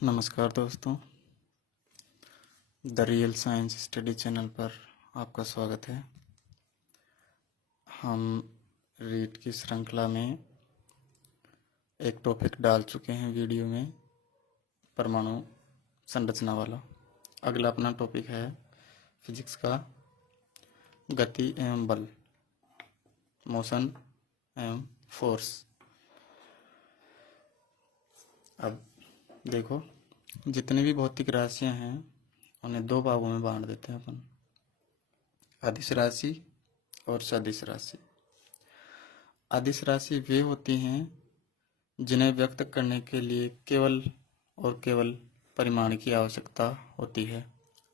नमस्कार दोस्तों, the real science study channel पर आपका स्वागत है। हम रीड की श्रृंखला में एक टॉपिक डाल चुके हैं वीडियो में, परमाणु संरचना वाला। अगला अपना टॉपिक है फिजिक्स का गति एवं बल, मोशन एवं फोर्स। अब देखो, जितनी भी भौतिक राशियां हैं उन्हें दो भागों में बांट देते हैं अपन, अदिश राशि और सदिश राशि। अदिश राशि वे होती हैं जिन्हें व्यक्त करने के लिए केवल और केवल परिमाण की आवश्यकता होती है,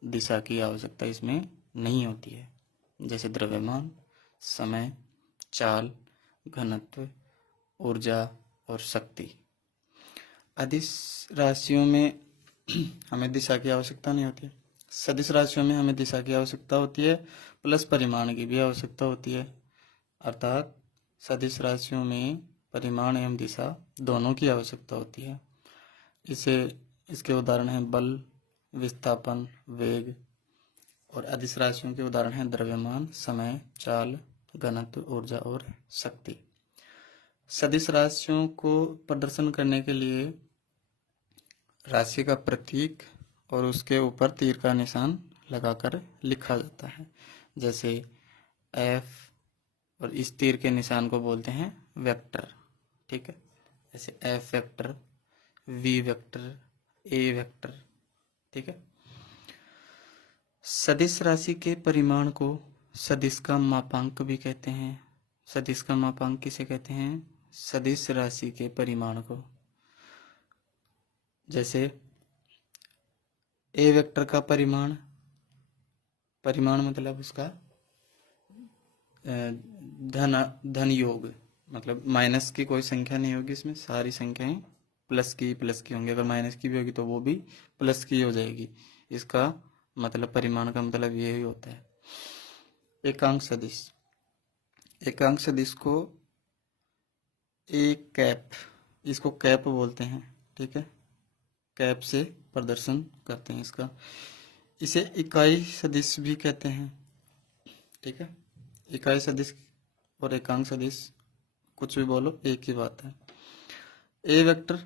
दिशा की आवश्यकता इसमें नहीं होती है, जैसे द्रव्यमान, समय, चाल, घनत्व, ऊर्जा और शक्ति। अदिश राशियों में हमें दिशा की आवश्यकता नहीं होती है। सदिश राशियों में हमें दिशा की आवश्यकता होती है प्लस परिमाण की भी आवश्यकता होती है। अर्थात सदिश राशियों में परिमाण एवं दिशा दोनों की आवश्यकता होती है। इसके उदाहरण हैं बल, विस्थापन, वेग। और अदिश राशियों के उदाहरण हैं द्रव्यमान, समय, चाल, घनत्व, ऊर्जा और शक्ति। सदिश राशियों को प्रदर्शन करने के लिए राशि का प्रतीक और उसके ऊपर तीर का निशान लगाकर लिखा जाता है, जैसे F, और इस तीर के निशान को बोलते हैं वेक्टर। ठीक है, जैसे F vector, V vector, A vector. ठीक है। सदिश राशि के परिमाण को सदिश का मापांक भी कहते हैं। सदिश का मापांक किसे कहते हैं? सदिश राशि के परिमाण को। जैसे ए वेक्टर का परिमाण मतलब उसका धन योग, मतलब माइनस की कोई संख्या नहीं होगी, इसमें सारी संख्याएं प्लस की होंगी। अगर माइनस की भी होगी तो वो भी प्लस की हो जाएगी। इसका मतलब परिमाण का मतलब यही होता है। एकांक सदिश, एकांक सदिश को एक कैप, इसको कैप बोलते हैं। ठीक है, कैप से प्रदर्शन करते हैं इसका। इसे इकाई सदिश भी कहते हैं। ठीक है, इकाई सदिश और एकांक सदिश कुछ भी बोलो, एक ही बात है। ए वेक्टर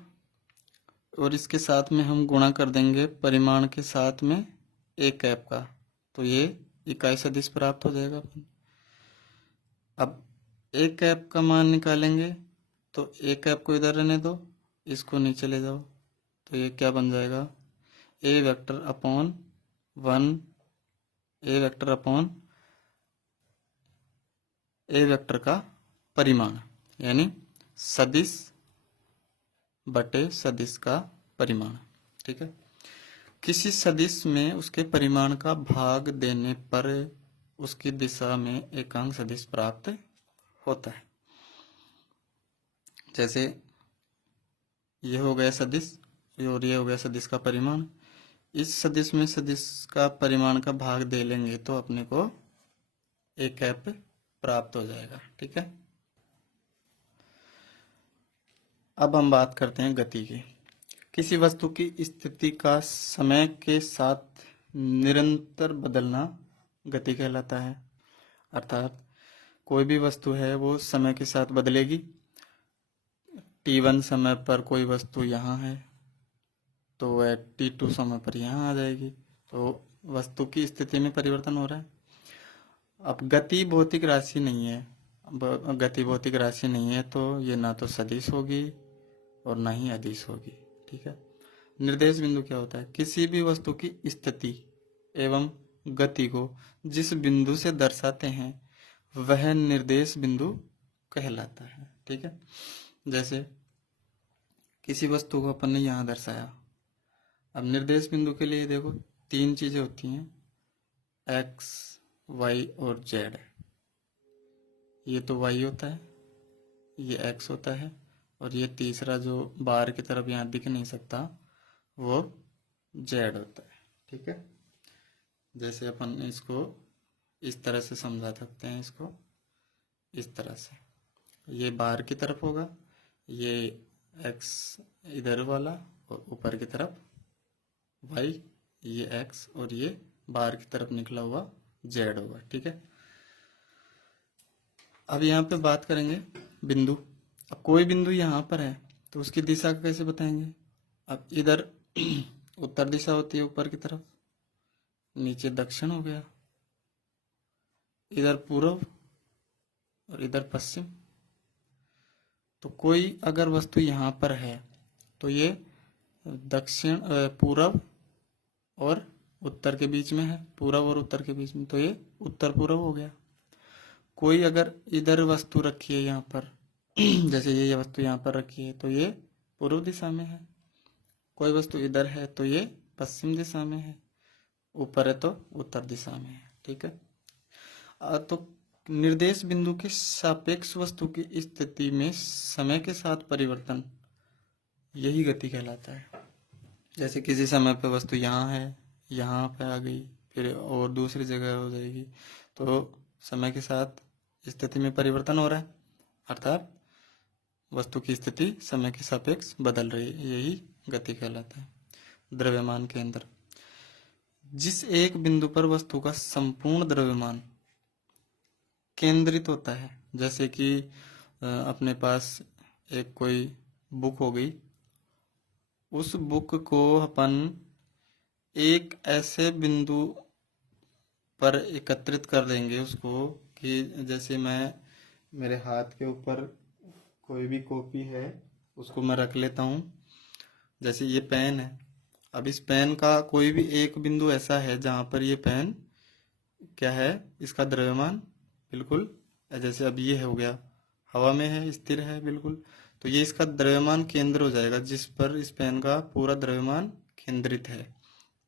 और इसके साथ में हम गुणा कर देंगे परिमाण के साथ में ए कैप का, तो ये इकाई सदिश प्राप्त हो जाएगा अपन। अब ए कैप का मान निकालेंगे तो ए कैप को इधर रहने दो, इसको नीचे ले जाओ, तो ये क्या बन जाएगा? ए वेक्टर अपॉन 1, ए वेक्टर अपॉन ए वेक्टर का परिमाण, यानी सदिश बटे सदिश का परिमाण। ठीक है, किसी सदिश में उसके परिमाण का भाग देने पर उसकी दिशा में एकांक सदिश प्राप्त होता है। जैसे ये हो गया सदिश और ये हो गया सदिश का परिमाण। इस सदिश में सदिश का परिमाण का भाग दे लेंगे तो अपने को एक कैप प्राप्त हो जाएगा। ठीक है, अब हम बात करते हैं गति की। किसी वस्तु की स्थिति का समय के साथ निरंतर बदलना गति कहलाता है। अर्थात कोई भी वस्तु है वो समय के साथ बदलेगी। t1 समय पर कोई वस्तु यहाँ है तो वह t2 समय पर यहाँ आ जाएगी, तो वस्तु की स्थिति में परिवर्तन हो रहा है। अब गति भौतिक राशि नहीं है, गति भौतिक राशि नहीं है तो ये ना तो सदिश होगी और ना ही अदिश होगी। ठीक है, निर्देश बिंदु क्या होता है? किसी भी वस्तु की स्थिति एवं गति को जिस बिंदु से दर्शाते हैं वह निर्देश बिंदु कहलाता है। ठीक है, जैसे किसी वस्तु को अपन ने यहाँ दर्शाया। अब निर्देश बिंदु के लिए देखो 3 चीजें होती हैं, x, y और z। ये तो y होता है, ये x होता है, और ये तीसरा जो बाहर की तरफ यहाँ दिख नहीं सकता वो z होता है। ठीक है, जैसे अपन इसको इस तरह से समझा सकते हैं, इसको इस तरह से, ये बाहर की तरफ होगा, ये x इधर वाला और ऊपर की तरफ वाई, ये एक्स, और ये बाहर की तरफ निकला हुआ जेड होगा। ठीक है, अब यहाँ पे बात करेंगे बिंदु। अब कोई बिंदु यहाँ पर है तो उसकी दिशा का कैसे बताएंगे। अब इधर उत्तर दिशा होती है ऊपर की तरफ, नीचे दक्षिण हो गया, इधर पूर्व और इधर पश्चिम। तो कोई अगर वस्तु यहाँ पर है तो ये दक्षिण पूर्व और उत्तर के बीच में है, पूर्व और उत्तर के बीच में, तो ये उत्तर पूर्व हो गया। कोई अगर इधर वस्तु रखी है यहाँ पर जैसे ये वस्तु यहाँ पर रखी है तो ये पूर्व दिशा में है। कोई वस्तु इधर है तो ये पश्चिम दिशा में है, ऊपर है तो उत्तर दिशा में है। ठीक है, तो निर्देश बिंदु के सापेक्ष वस्तु की स्थिति में समय के साथ परिवर्तन, यही गति कहलाता है। जैसे किसी समय पे वस्तु यहाँ है, यहाँ पे आ गई, फिर और दूसरी जगह हो जाएगी, तो समय के साथ स्थिति में परिवर्तन हो रहा है, अर्थात वस्तु की स्थिति समय के सापेक्ष बदल रही है, यही गति कहलाता है। द्रव्यमान केंद्र, जिस एक बिंदु पर वस्तु का संपूर्ण द्रव्यमान केंद्रित होता है, जैसे कि अपने पास एक कोई बुक हो गई, उस बुक को अपन एक ऐसे बिंदु पर एकत्रित कर देंगे उसको कि जैसे मैं मेरे हाथ के ऊपर कोई भी कॉपी है उसको मैं रख लेता हूँ, जैसे ये पेन है। अब इस पेन का कोई भी एक बिंदु ऐसा है जहाँ पर ये पेन क्या है, इसका द्रव्यमान बिल्कुल, जैसे अब ये हो गया हवा में है, स्थिर है बिल्कुल, तो ये इसका द्रव्यमान केंद्र हो जाएगा, जिस पर इस पेन का पूरा द्रव्यमान केंद्रित है,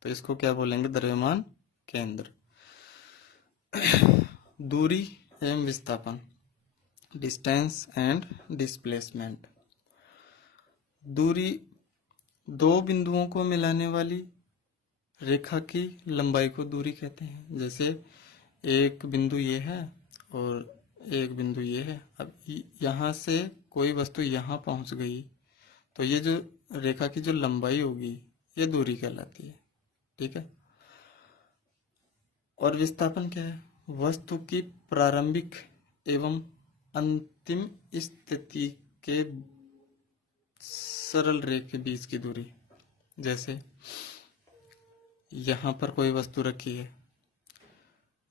तो इसको क्या बोलेंगे, द्रव्यमान केंद्र। दूरी एवं विस्थापन, डिस्टेंस एंड डिस्प्लेसमेंट। दूरी दो बिंदुओं को मिलाने वाली रेखा की लंबाई को दूरी कहते हैं। जैसे एक बिंदु ये है और एक बिंदु ये है, अब यहाँ से कोई वस्तु यहाँ पहुँच गई तो ये जो रेखा की जो लंबाई होगी ये दूरी कहलाती है। ठीक है, और विस्थापन क्या है, वस्तु की प्रारंभिक एवं अंतिम स्थिति के सरल रेखा के बीच की दूरी। जैसे यहाँ पर कोई वस्तु रखी है,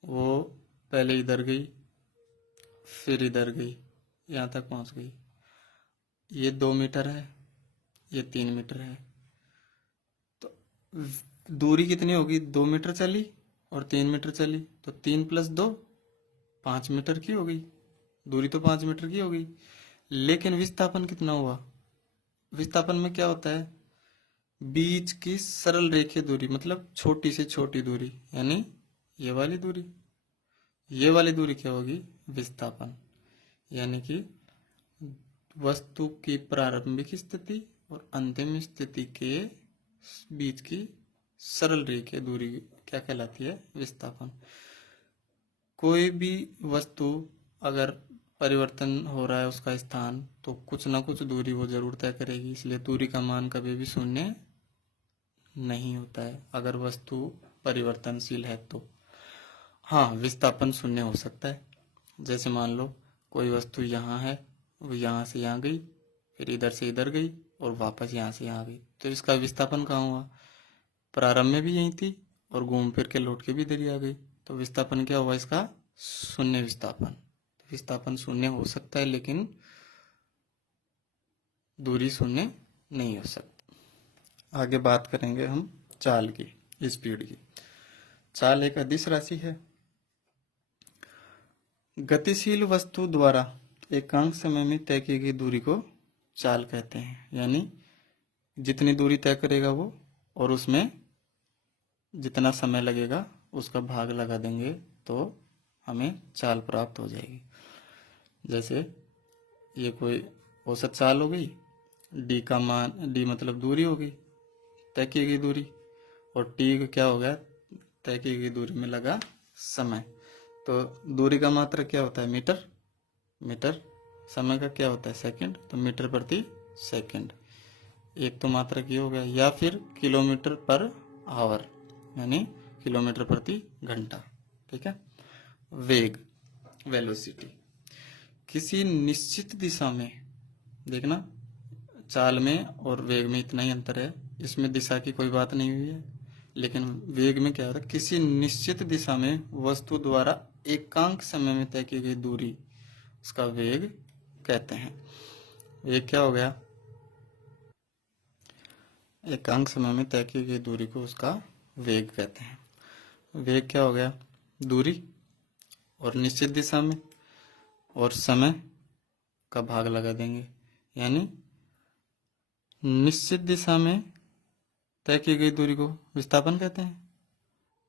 वो पहले इधर गई, फिर इधर गई, यहाँ तक पहुँच गई, ये 2 मीटर है, ये 3 मीटर है, तो दूरी कितनी होगी, 2 मीटर चली और 3 मीटर चली, तो 3 + 2 5 मीटर की हो गई, दूरी तो 5 मीटर की हो गई। लेकिन विस्थापन कितना हुआ, विस्थापन में क्या होता है, बीच की सरल रेखीय दूरी, मतलब छोटी से छोटी दूरी, यानी ये वाली दूरी, ये वाली दूरी क्या होगी, विस्थापन। यानी कि वस्तु की प्रारंभिक स्थिति और अंतिम स्थिति के बीच की सरल रेखीय दूरी क्या कहलाती है, विस्थापन। कोई भी वस्तु अगर परिवर्तन हो रहा है उसका स्थान, तो कुछ ना कुछ दूरी वो जरूर तय करेगी, इसलिए दूरी का मान कभी भी शून्य नहीं होता है अगर वस्तु परिवर्तनशील है तो। हाँ, विस्थापन शून्य हो सकता है, जैसे मान लो कोई वस्तु यहाँ है, वो यहाँ से यहाँ गई, फिर इधर से इधर गई और वापस यहाँ से यहाँ गई, तो इसका विस्थापन कहाँ हुआ, प्रारंभ में भी यहीं थी और घूम फिर के लौट के भी इधर ही आ गई, तो विस्थापन क्या हुआ इसका, शून्य विस्थापन। विस्थापन शून्य हो सकता है लेकिन दूरी शून्य नहीं हो सकती। आगे बात करेंगे हम चाल की, स्पीड की। चाल एक अदिश राशि है। गतिशील वस्तु द्वारा एकांक समय में तय की गई दूरी को चाल कहते हैं। यानी जितनी दूरी तय करेगा वो और उसमें जितना समय लगेगा उसका भाग लगा देंगे तो हमें चाल प्राप्त हो जाएगी। जैसे ये कोई औसत चाल हो गई, डी का मान, डी मतलब दूरी हो गई, तय की गई दूरी, और टी क्या हो गया, तय की गई दूरी में लगा समय। तो दूरी का मात्रक क्या होता है, मीटर, मीटर समय का क्या होता है, सेकंड, तो मीटर प्रति सेकंड, एक तो मात्रक ये हो गया। या फिर किलोमीटर पर आवर यानी किलोमीटर प्रति घंटा। ठीक है। वेग वेलोसिटी, किसी निश्चित दिशा में, देखना चाल में और वेग में इतना ही अंतर है, इसमें दिशा की कोई बात नहीं हुई है, लेकिन वेग में क्या होता है, किसी निश्चित दिशा में वस्तु द्वारा एकांक समय में तय की गई दूरी उसका वेग कहते हैं। वेग क्या हो गया, एकांक समय में तय की गई दूरी को उसका वेग कहते हैं। वेग क्या हो गया, दूरी और निश्चित दिशा में और समय का भाग लगा देंगे, यानी निश्चित दिशा में तय की गई दूरी को विस्थापन कहते हैं,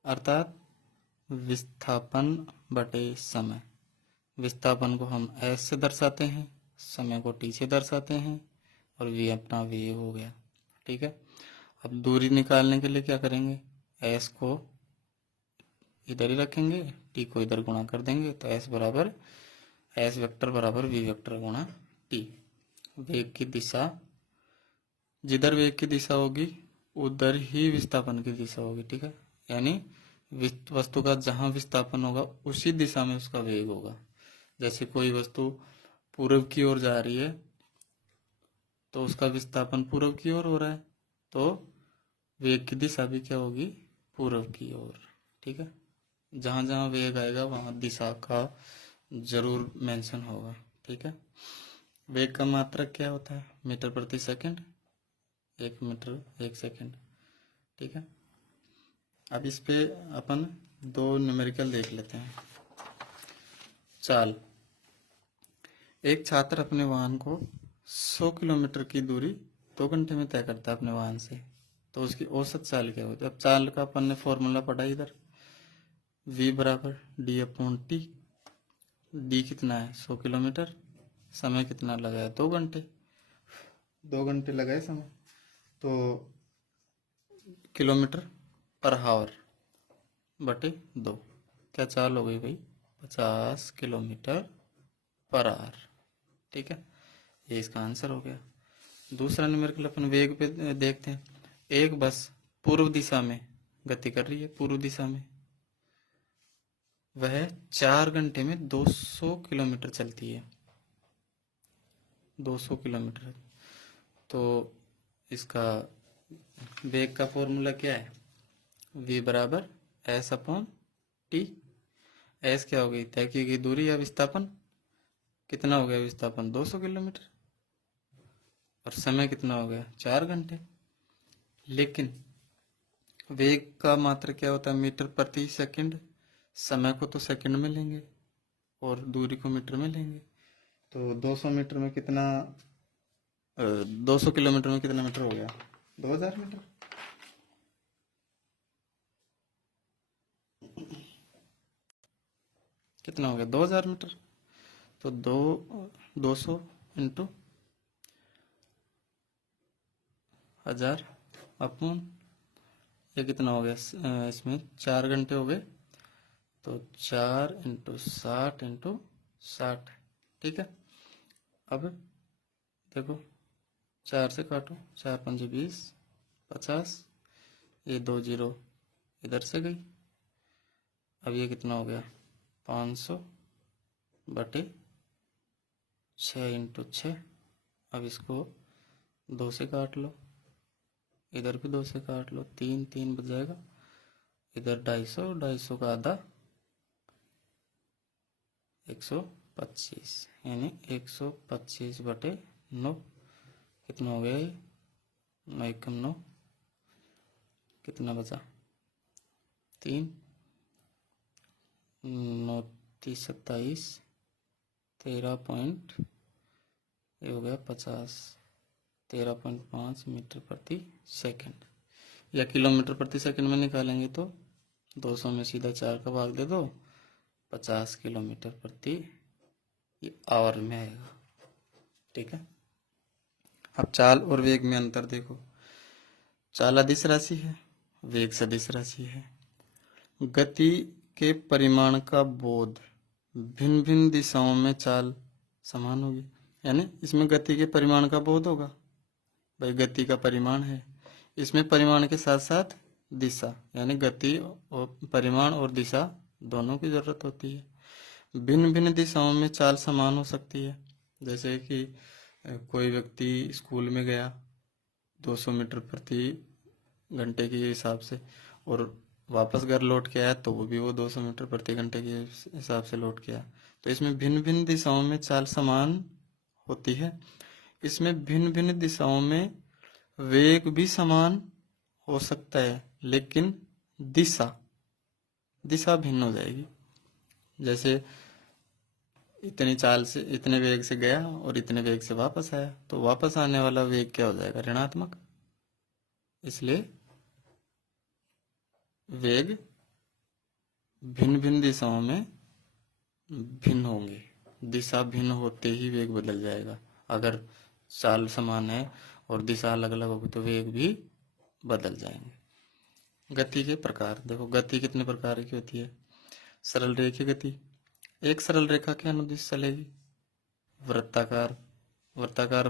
अर्थात विस्थापन बटे समय। विस्थापन को हम s से दर्शाते हैं, समय को t से दर्शाते हैं, और v अपना वेग हो गया। ठीक है। अब दूरी निकालने के लिए क्या करेंगे, s को इधर ही रखेंगे, t को इधर गुणा कर देंगे, तो s वेक्टर बराबर v वेक्टर गुणा t। वेग की दिशा, जिधर वेग की दिशा होगी उधर ही विस्थापन की दिशा होगी। ठीक है। यानी वस्तु का जहां विस्थापन होगा उसी दिशा में उसका वेग होगा। जैसे कोई वस्तु पूर्व की ओर जा रही है तो उसका विस्थापन पूर्व की ओर हो रहा है, तो वेग की दिशा भी क्या होगी, पूर्व की ओर। ठीक है। जहां जहां वेग आएगा वहां दिशा का जरूर मेंशन होगा। ठीक है। वेग का मात्रक क्या होता है, मीटर प्रति सेकंड, 1 मीटर 1 सेकंड। ठीक है। अब इस पे अपन 2 न्यूमेरिकल देख लेते हैं। चाल, एक छात्र अपने वाहन को 100 किलोमीटर की दूरी 2 घंटे में तय करता है अपने वाहन से, तो उसकी औसत चाल क्या होती है। अब चाल का अपन ने फॉर्मूला पढ़ा इधर, v बराबर डी अपॉन टी। डी कितना है 100 किलोमीटर, समय कितना लगा है 2 घंटे, 2 घंटे लगा है समय, तो किलोमीटर पर हावर बटे 2, क्या चाल हो गई भाई, 50 किलोमीटर पर आवर। ठीक है। ये इसका आंसर हो गया। दूसरा न्यूमेरिकल अपन वेग पे देखते हैं। एक बस पूर्व दिशा में गति कर रही है, पूर्व दिशा में, वह 4 घंटे में 200 किलोमीटर चलती है, 200 किलोमीटर। तो इसका वेग का फॉर्मूला क्या है, v बराबर s अपॉन टी। s क्या हो गई, तय की गई दूरी या विस्थापन, कितना हो गया विस्थापन 200 किलोमीटर, और समय कितना हो गया 4 घंटे। लेकिन वेग का मात्रक क्या होता है, मीटर प्रति सेकंड। समय को तो सेकंड में लेंगे और दूरी को मीटर में लेंगे, तो 200 मीटर में कितना, 200 किलोमीटर में कितना मीटर हो गया, 2000 मीटर। कितना हो गया 2000 मीटर, तो 200 इंटू 1000 अपॉन, ये कितना हो गया, इसमें 4 घंटे हो गए, तो 4 इंटू 60 इंटू 60। ठीक है। अब देखो 4 से काटो, 4 पंजे 20, 50, ये 2 जीरो इधर से गई। अब ये कितना हो गया 500 बटे 6 इंटू 6। अब इसको 2 से काट लो, इधर भी 2 से काट लो, 3 3 बच जाएगा, इधर 250, 250 का आधा 125, यानी 125 बटे 9। कितना हो गया ये, 9 एकम 9, कितना बचा 3, 9 30 27, 13 पॉइंट, ये हो गया 50, 13.5 मीटर प्रति सेकंड। या किलोमीटर प्रति सेकंड में निकालेंगे तो 200 में सीधा 4 का भाग दे दो, 50 किलोमीटर प्रति आवर में आएगा। ठीक है। अब चाल और वेग में अंतर देखो। चाल अदिश राशि है, वेग सदिश राशि है। गति के परिमाण का बोध, भिन्न भिन्न दिशाओं में चाल समान होगी, यानी इसमें गति के परिमाण का बोध होगा। भाई गति का परिमाण है, इसमें परिमाण के साथ साथ दिशा, यानी गति और परिमाण और दिशा दोनों की जरूरत होती है। भिन्न भिन्न दिशाओं में चाल समान हो सकती है। जैसे कि कोई व्यक्ति स्कूल में गया 200 मीटर प्रति घंटे के हिसाब से, और वापस घर लौट के आया तो वो भी वो 200 मीटर प्रति घंटे के हिसाब से लौट के आया। तो इसमें भिन्न भिन्न दिशाओं में चाल समान होती है। इसमें भिन्न भिन्न दिशाओं में वेग भी समान हो सकता है, लेकिन दिशा दिशा भिन्न हो जाएगी। जैसे इतनी चाल से, इतने वेग से गया और इतने वेग से वापस आया, तो वापस आने वाला वेग क्या हो जाएगा? ऋणात्मक। इसलिए वेग भिन्न भिन्न दिशाओं में भिन्न होंगे। दिशा भिन्न होते ही वेग बदल जाएगा। अगर चाल समान है और दिशा अलग अलग होगी तो वेग भी बदल जाएंगे। गति के प्रकार देखो, गति कितने प्रकार की होती है? सरल रेखीय गति, एक सरल रेखा के अनुदिश चलेगी। वृत्ताकार, वृत्ताकार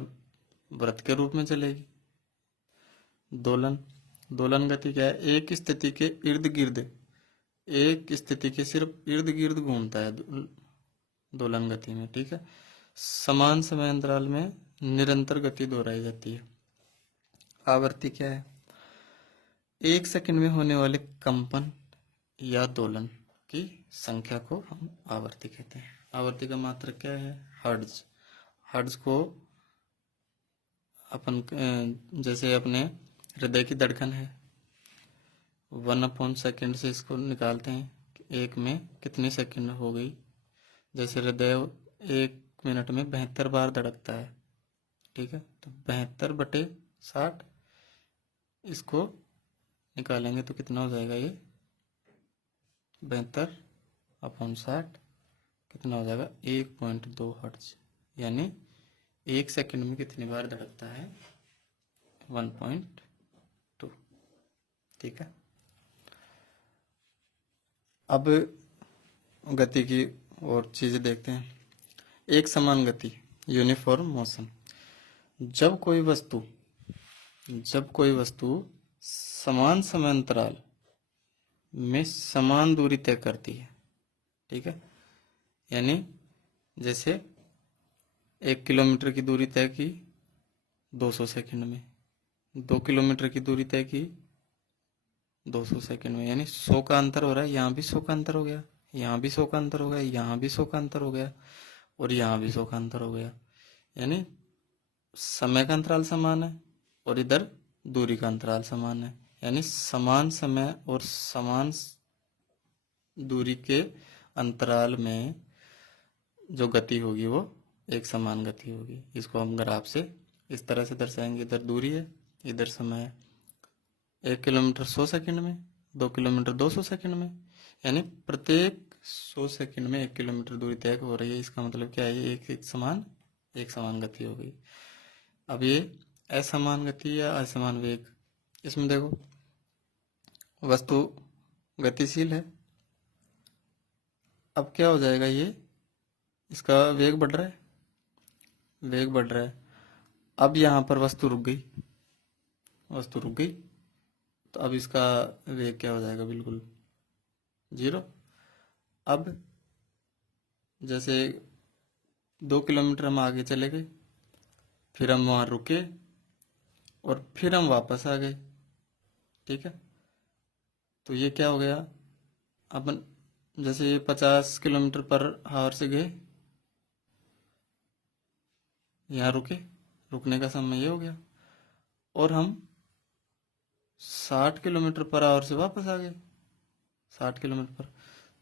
वृत्त के रूप में चलेगी। दोलन, दोलन गति क्या है? एक स्थिति के इर्द गिर्द, एक स्थिति के सिर्फ इर्द गिर्द घूमता है दोलन गति में, ठीक है। समान समय अंतराल में निरंतर गति दोहराई जाती है। आवर्ती क्या है? एक सेकंड में होने वाले कंपन या दोलन की संख्या को हम आवर्ती कहते हैं। आवर्ती का मात्रक क्या है? हर्ट्ज। हर्ट्ज को अपन जैसे अपने हृदय की धड़कन है, 1/सेकंड से इसको निकालते हैं, एक में कितनी सेकंड हो गई। जैसे हृदय 1 मिनट में 72 बार धड़कता है, ठीक है। तो 72/60 इसको निकालेंगे तो कितना हो जाएगा? ये 72/60 कितना हो जाएगा? 1.2 हर्ट्ज। यानी एक सेकंड में कितनी बार धड़कता है? 1.2, ठीक है। अब गति की और चीजें देखते हैं। एक समान गति, यूनिफॉर्म मोशन। जब कोई वस्तु समान समय अंतराल में समान दूरी तय करती है, ठीक है। यानी जैसे 1 किलोमीटर की दूरी तय की 200 सेकंड में, 2 किलोमीटर की दूरी तय की 200 सेकंड में, यानी 100 का अंतर हो रहा है। यहाँ भी 100 का अंतर हो गया, यहाँ भी 100 का अंतर हो गया, यहाँ भी 100 का अंतर हो गया, और यहाँ भी 100 का अंतर हो गया। यानी समय का अंतराल समान है और इधर दूरी का अंतराल समान है। यानी समान समय और समान दूरी के अंतराल में जो गति होगी वो एक समान गति होगी। इसको हम ग्राफ से इस तरह से दर्शाएंगे। इधर दूरी है, इधर समय है। 1 किलोमीटर 100 सेकंड में, 2 किलोमीटर 200 सेकंड में, यानी प्रत्येक 100 सेकंड में 1 किलोमीटर दूरी तय हो रही है। इसका मतलब क्या है? ये एक समान गति हो गई। अब ये असमान गति या असमान वेग, इसमें देखो वस्तु गतिशील है। अब क्या हो जाएगा? ये इसका वेग बढ़ रहा है, अब यहाँ पर वस्तु रुक गई, तो अब इसका वेग क्या हो जाएगा? बिल्कुल 0। अब जैसे 2 किलोमीटर हम आगे चले गए, फिर हम वहाँ रुके और फिर हम वापस आ गए, ठीक है। तो ये क्या हो गया? अपन जैसे ये 50 किलोमीटर पर आवर से गए, यहाँ रुकने का समय ये हो गया, और हम 60 किलोमीटर पर आवर से वापस आ गए 60 किलोमीटर पर।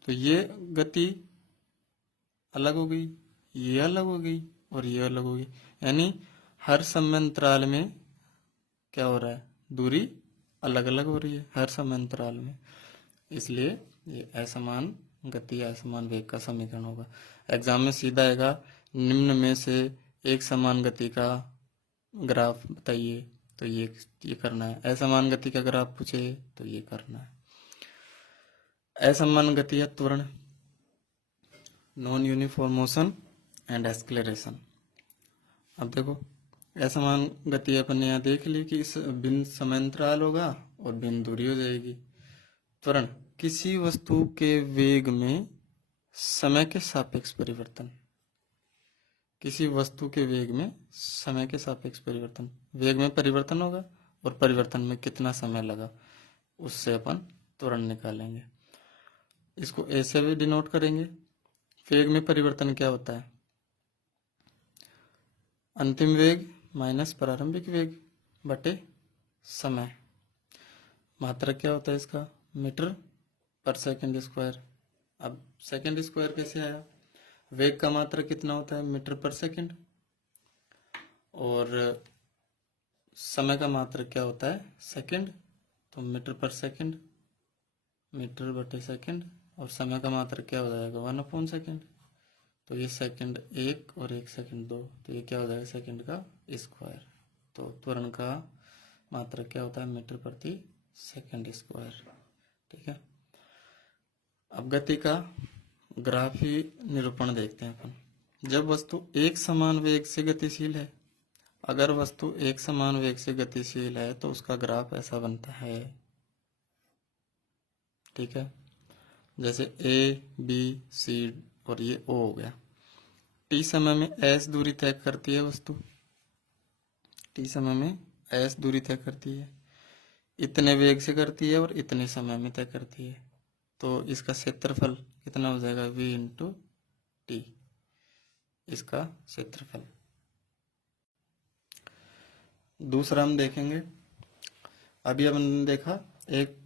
तो ये गति अलग हो गई, ये अलग हो गई और ये अलग हो गई। यानी हर समय अंतराल में क्या हो रहा है? दूरी अलग अलग हो रही है हर समय अंतराल में। इसलिए ये असमान गति या असमान वेग का समीकरण होगा। एग्जाम में सीधा आएगा, निम्न में से एक समान गति का ग्राफ बताइए, तो ये करना है। असमान गति का ग्राफ पूछे तो ये करना है। असमान गति या त्वरण, non uniform motion and acceleration. अब देखो असमान गति अपन ने यहाँ देख ली कि इस भिन्न समय अंतराल होगा और भिन्न दूरी हो जाएगी। त्वरण किसी वस्तु के वेग में समय के सापेक्ष परिवर्तन, किसी वस्तु के वेग में समय के सापेक्ष परिवर्तन, वेग में परिवर्तन होगा और परिवर्तन में कितना समय लगा, उससे अपन त्वरण निकालेंगे। इसको ऐसे भी डिनोट करेंगे। वेग में परिवर्तन क्या होता है? अंतिम वेग माइनस प्रारंभिक वेग बटे समय। मात्रक क्या होता है इसका? मीटर पर सेकंड स्क्वायर। अब सेकंड स्क्वायर कैसे आया? वेग का मात्रक कितना होता है? मीटर पर सेकंड। और समय का मात्रक क्या होता है? सेकंड। तो मीटर पर सेकंड, मीटर बटे सेकंड, और समय का मात्रक क्या हो जाएगा? 1/सेकंड। तो ये सेकंड 1 और 1 सेकंड 2, तो ये क्या हो जाएगा? सेकंड का स्क्वायर। तो त्वरण का मात्रक क्या होता है? मीटर प्रति सेकंड स्क्वायर। ठीक है। अब गति का ग्राफी निरूपण देखते हैं अपन। जब वस्तु एक समान वेग से गतिशील है, अगर वस्तु एक समान वेग से गतिशील है तो उसका ग्राफ ऐसा बनता है। ठीक है। जैसे ए, बी, सी और ये ओ हो गया। टी समय में एस दूरी तय करती है वस्तु, टी समय में एस दूरी तय करती है, इतने वेग से करती है और इतने समय में तय करती है। तो इसका क्षेत्रफल कितना हो जाएगा? v इंटू टी, इसका क्षेत्रफल। दूसरा हम देखेंगे। अभी हमने देखा एक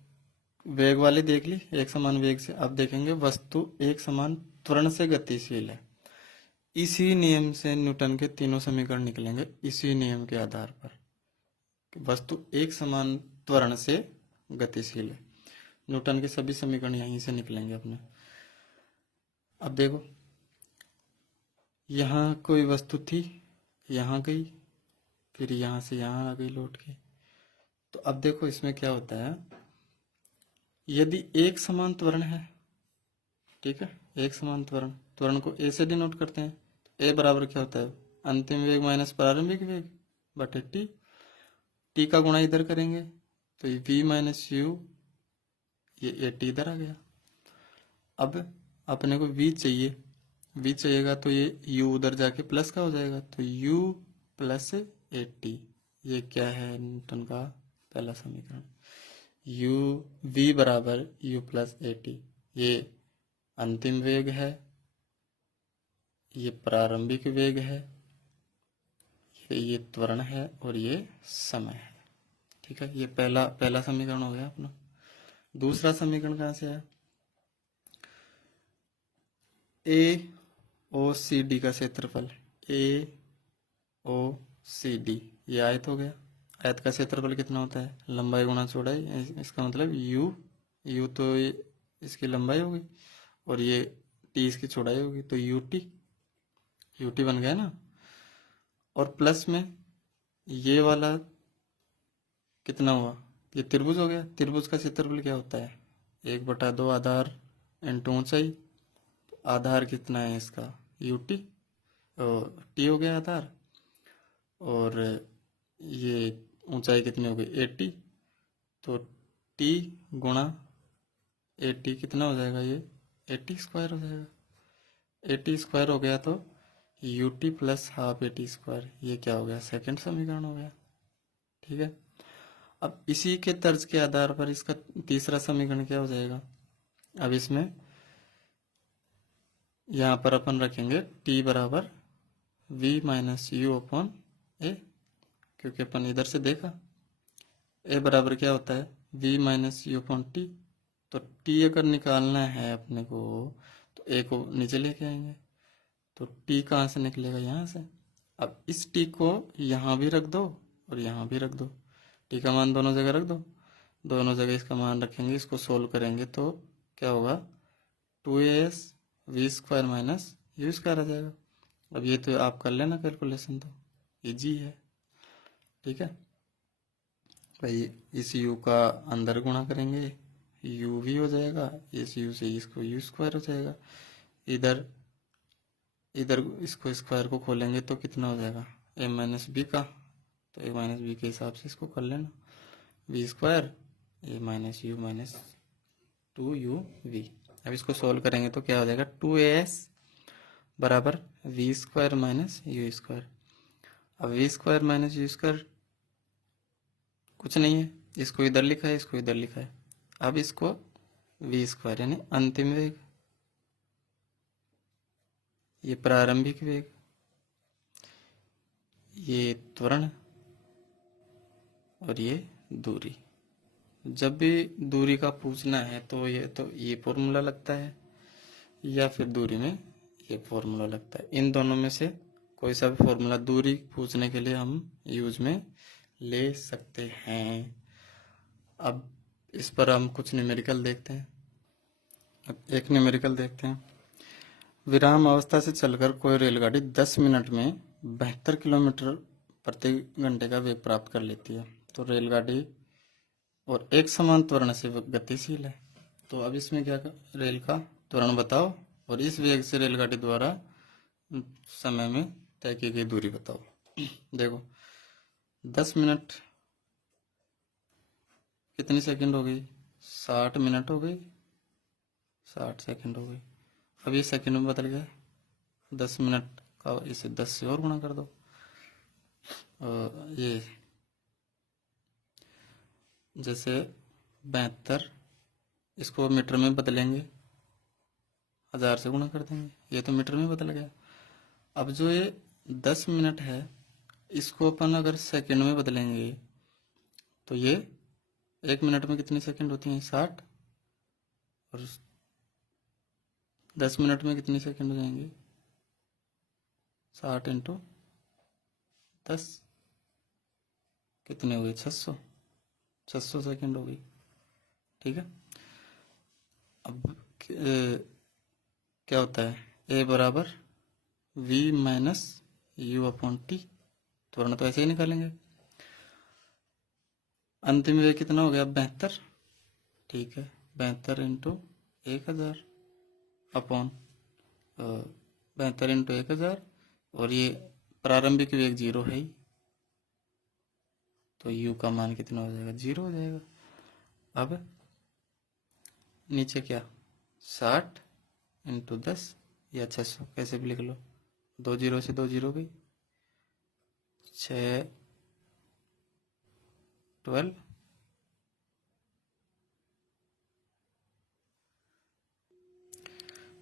वेग वाली देख ली, एक समान वेग से। अब देखेंगे वस्तु एक समान त्वरण से गतिशील है। इसी नियम से न्यूटन के तीनों समीकरण निकलेंगे, इसी नियम के आधार पर। वस्तु एक समान त्वरण से गतिशील है, न्यूटन के सभी समीकरण यहीं से निकलेंगे अपने। अब देखो, यहाँ कोई वस्तु थी, यहाँ गई, फिर यहाँ से यहाँ आ गई लौट के। तो अब देखो इसमें क्या होता है, यदि एक समान त्वरण है, ठीक है, एक समान त्वरण, त्वरण को ए से डिनोट करते हैं। ए बराबर क्या होता है? अंतिम वेग माइनस प्रारंभिक वेग बटे टी। टी का गुणा इधर करेंगे तो ये v माइनस यू, ये ए टी इधर आ गया। अब अपने को v चाहिए, v चाहिएगा तो ये u उधर जाके प्लस का हो जाएगा, तो u प्लस ए टी। ये क्या है? न्यूटन का पहला समीकरण। u v बराबर u प्लस ए टी। ये अंतिम वेग है, ये प्रारंभिक वेग है, ये त्वरण है और ये समय है। ठीक है, ये पहला समीकरण हो गया अपना। दूसरा समीकरण कहाँ से आया? ए ओ सी डी का क्षेत्रफल, ए ओ सी डी, ये आयत हो गया। आयत का क्षेत्रफल कितना होता है? लंबाई गुणा चौड़ाई। इसका मतलब यू तो इसकी लंबाई होगी और ये टी इसकी चौड़ाई होगी, तो यू टी बन गया ना। और प्लस में ये वाला कितना हुआ? ये त्रिभुज हो गया। त्रिभुज का क्षेत्रफल क्या होता है? 1/2 आधार इंटू ऊंचाई। आधार कितना है इसका? यू टी, टी हो गया आधार, और ये ऊंचाई कितनी हो गई? 80। तो टी गुणा 80 कितना हो जाएगा? ये 80 स्क्वायर हो जाएगा। 80 स्क्वायर हो गया तो U T plus half 80 square, ये क्या हो गया? सेकंड समीकरण हो गया। ठीक है। अब इसी के तर्ज के आधार पर इसका तीसरा समीकरण क्या हो जाएगा? अब इसमें यहाँ पर अपन रखेंगे t बराबर v माइनस यू अपॉन ए, क्योंकि अपन इधर से देखा a बराबर क्या होता है? v minus you upon T. तो t अगर निकालना है अपने को तो a को नीचे लेके आएंगे, तो t कहाँ से निकलेगा? यहाँ से। अब इस t को यहाँ भी रख दो और यहाँ भी रख दो, t का मान दोनों जगह रख दो, दोनों जगह इसका मान रखेंगे, इसको सोल्व करेंगे तो क्या होगा? 2as v square minus u square आ जाएगा। अब ये तो आप कर लेना कैलकुलेशन, तो इजी है। ठीक है भाई, इस u का अंदर गुणा करेंगे, u भी हो जाएगा, इस u से इसको u स्क्वायर हो जाएगा। इधर इधर इसको स्क्वायर को खोलेंगे तो कितना हो जाएगा? a माइनस बी का, तो a माइनस बी के हिसाब से इसको कर लेना, v square A minus you minus 2uv। अब इसको सोल्व करेंगे तो क्या हो जाएगा, 2as बराबर v square minus u square. अब v square minus u square कुछ नहीं है, इसको इधर लिखा है, इसको इधर लिखा है। अब इसको वी स्क्वायर यानी अंतिम वेग, ये प्रारंभिक वेग, ये त्वरण और ये दूरी। जब भी दूरी का पूछना है तो ये फॉर्मूला लगता है या फिर दूरी में ये फॉर्मूला लगता है। इन दोनों में से कोई सा भी फॉर्मूला दूरी पूछने के लिए हम यूज में ले सकते हैं। अब इस पर हम कुछ न्यूमेरिकल देखते हैं। अब एक न्यूमेरिकल देखते हैं। विराम अवस्था से चलकर कोई रेलगाड़ी 10 मिनट में 72 किलोमीटर प्रति घंटे का वेग प्राप्त कर लेती है। तो रेलगाड़ी और एक समान त्वरण से गतिशील है। तो अब इसमें क्या रेल का त्वरण बताओ और इस वेग से रेलगाड़ी द्वारा समय में तय की गई दूरी बताओ। देखो 10 मिनट कितनी सेकंड हो गई, 60 मिनट हो गई, 60 सेकंड हो गई। अब ये सेकंड में बदल गया, 10 मिनट का इसे 10 से और गुणा कर दो। ये जैसे 72, इसको मीटर में बदलेंगे, 1000 से गुणा कर देंगे, ये तो मीटर में बदल गया। अब जो ये 10 मिनट है इसको अपन अगर सेकंड में बदलेंगे तो ये 1 मिनट में कितनी सेकंड होती हैं, 60, और 10 मिनट में कितनी सेकंड हो जाएंगे, 60 इंटू 10 कितने हुए, 600 सेकंड हो गई। ठीक है। अब क्या होता है, ए बराबर v minus you upon T, त्वरण तो ऐसे ही निकालेंगे। अंतिम वेग कितना हो गया, 72। ठीक है, 72 इंटू 1000 अपॉन 72 इंटू 1000, और ये प्रारंभिक वेग 0 है ही, तो u का मान कितना हो जाएगा, 0 हो जाएगा। अब नीचे क्या, 60 इंटू 10 या 600 कैसे भी लिख लो, 2 जीरो से 2 जीरो गई, 6 12,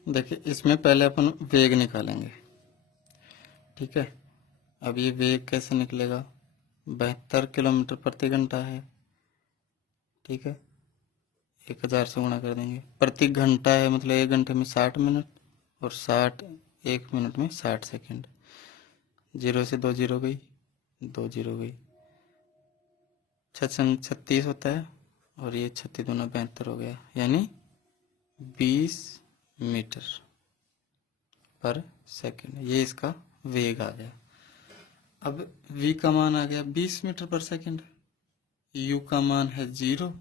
देखिए इसमें पहले अपन वेग निकालेंगे। ठीक है, अब ये वेग कैसे निकलेगा, 72 किलोमीटर प्रति घंटा है। ठीक है, 1000 से गुणा कर देंगे, प्रति घंटा है मतलब 1 घंटे में 60 मिनट, और 60 1 मिनट में 60 सेकंड। 0 से 2 जीरो गई, 2 जीरो गई, 36 होता है, और ये 36 दूना 72 हो गया, यानी 20 मीटर पर सेकंड। ये इसका वेग आ गया। अब v का मान आ गया 20 मीटर पर सेकंड, u का मान है 0,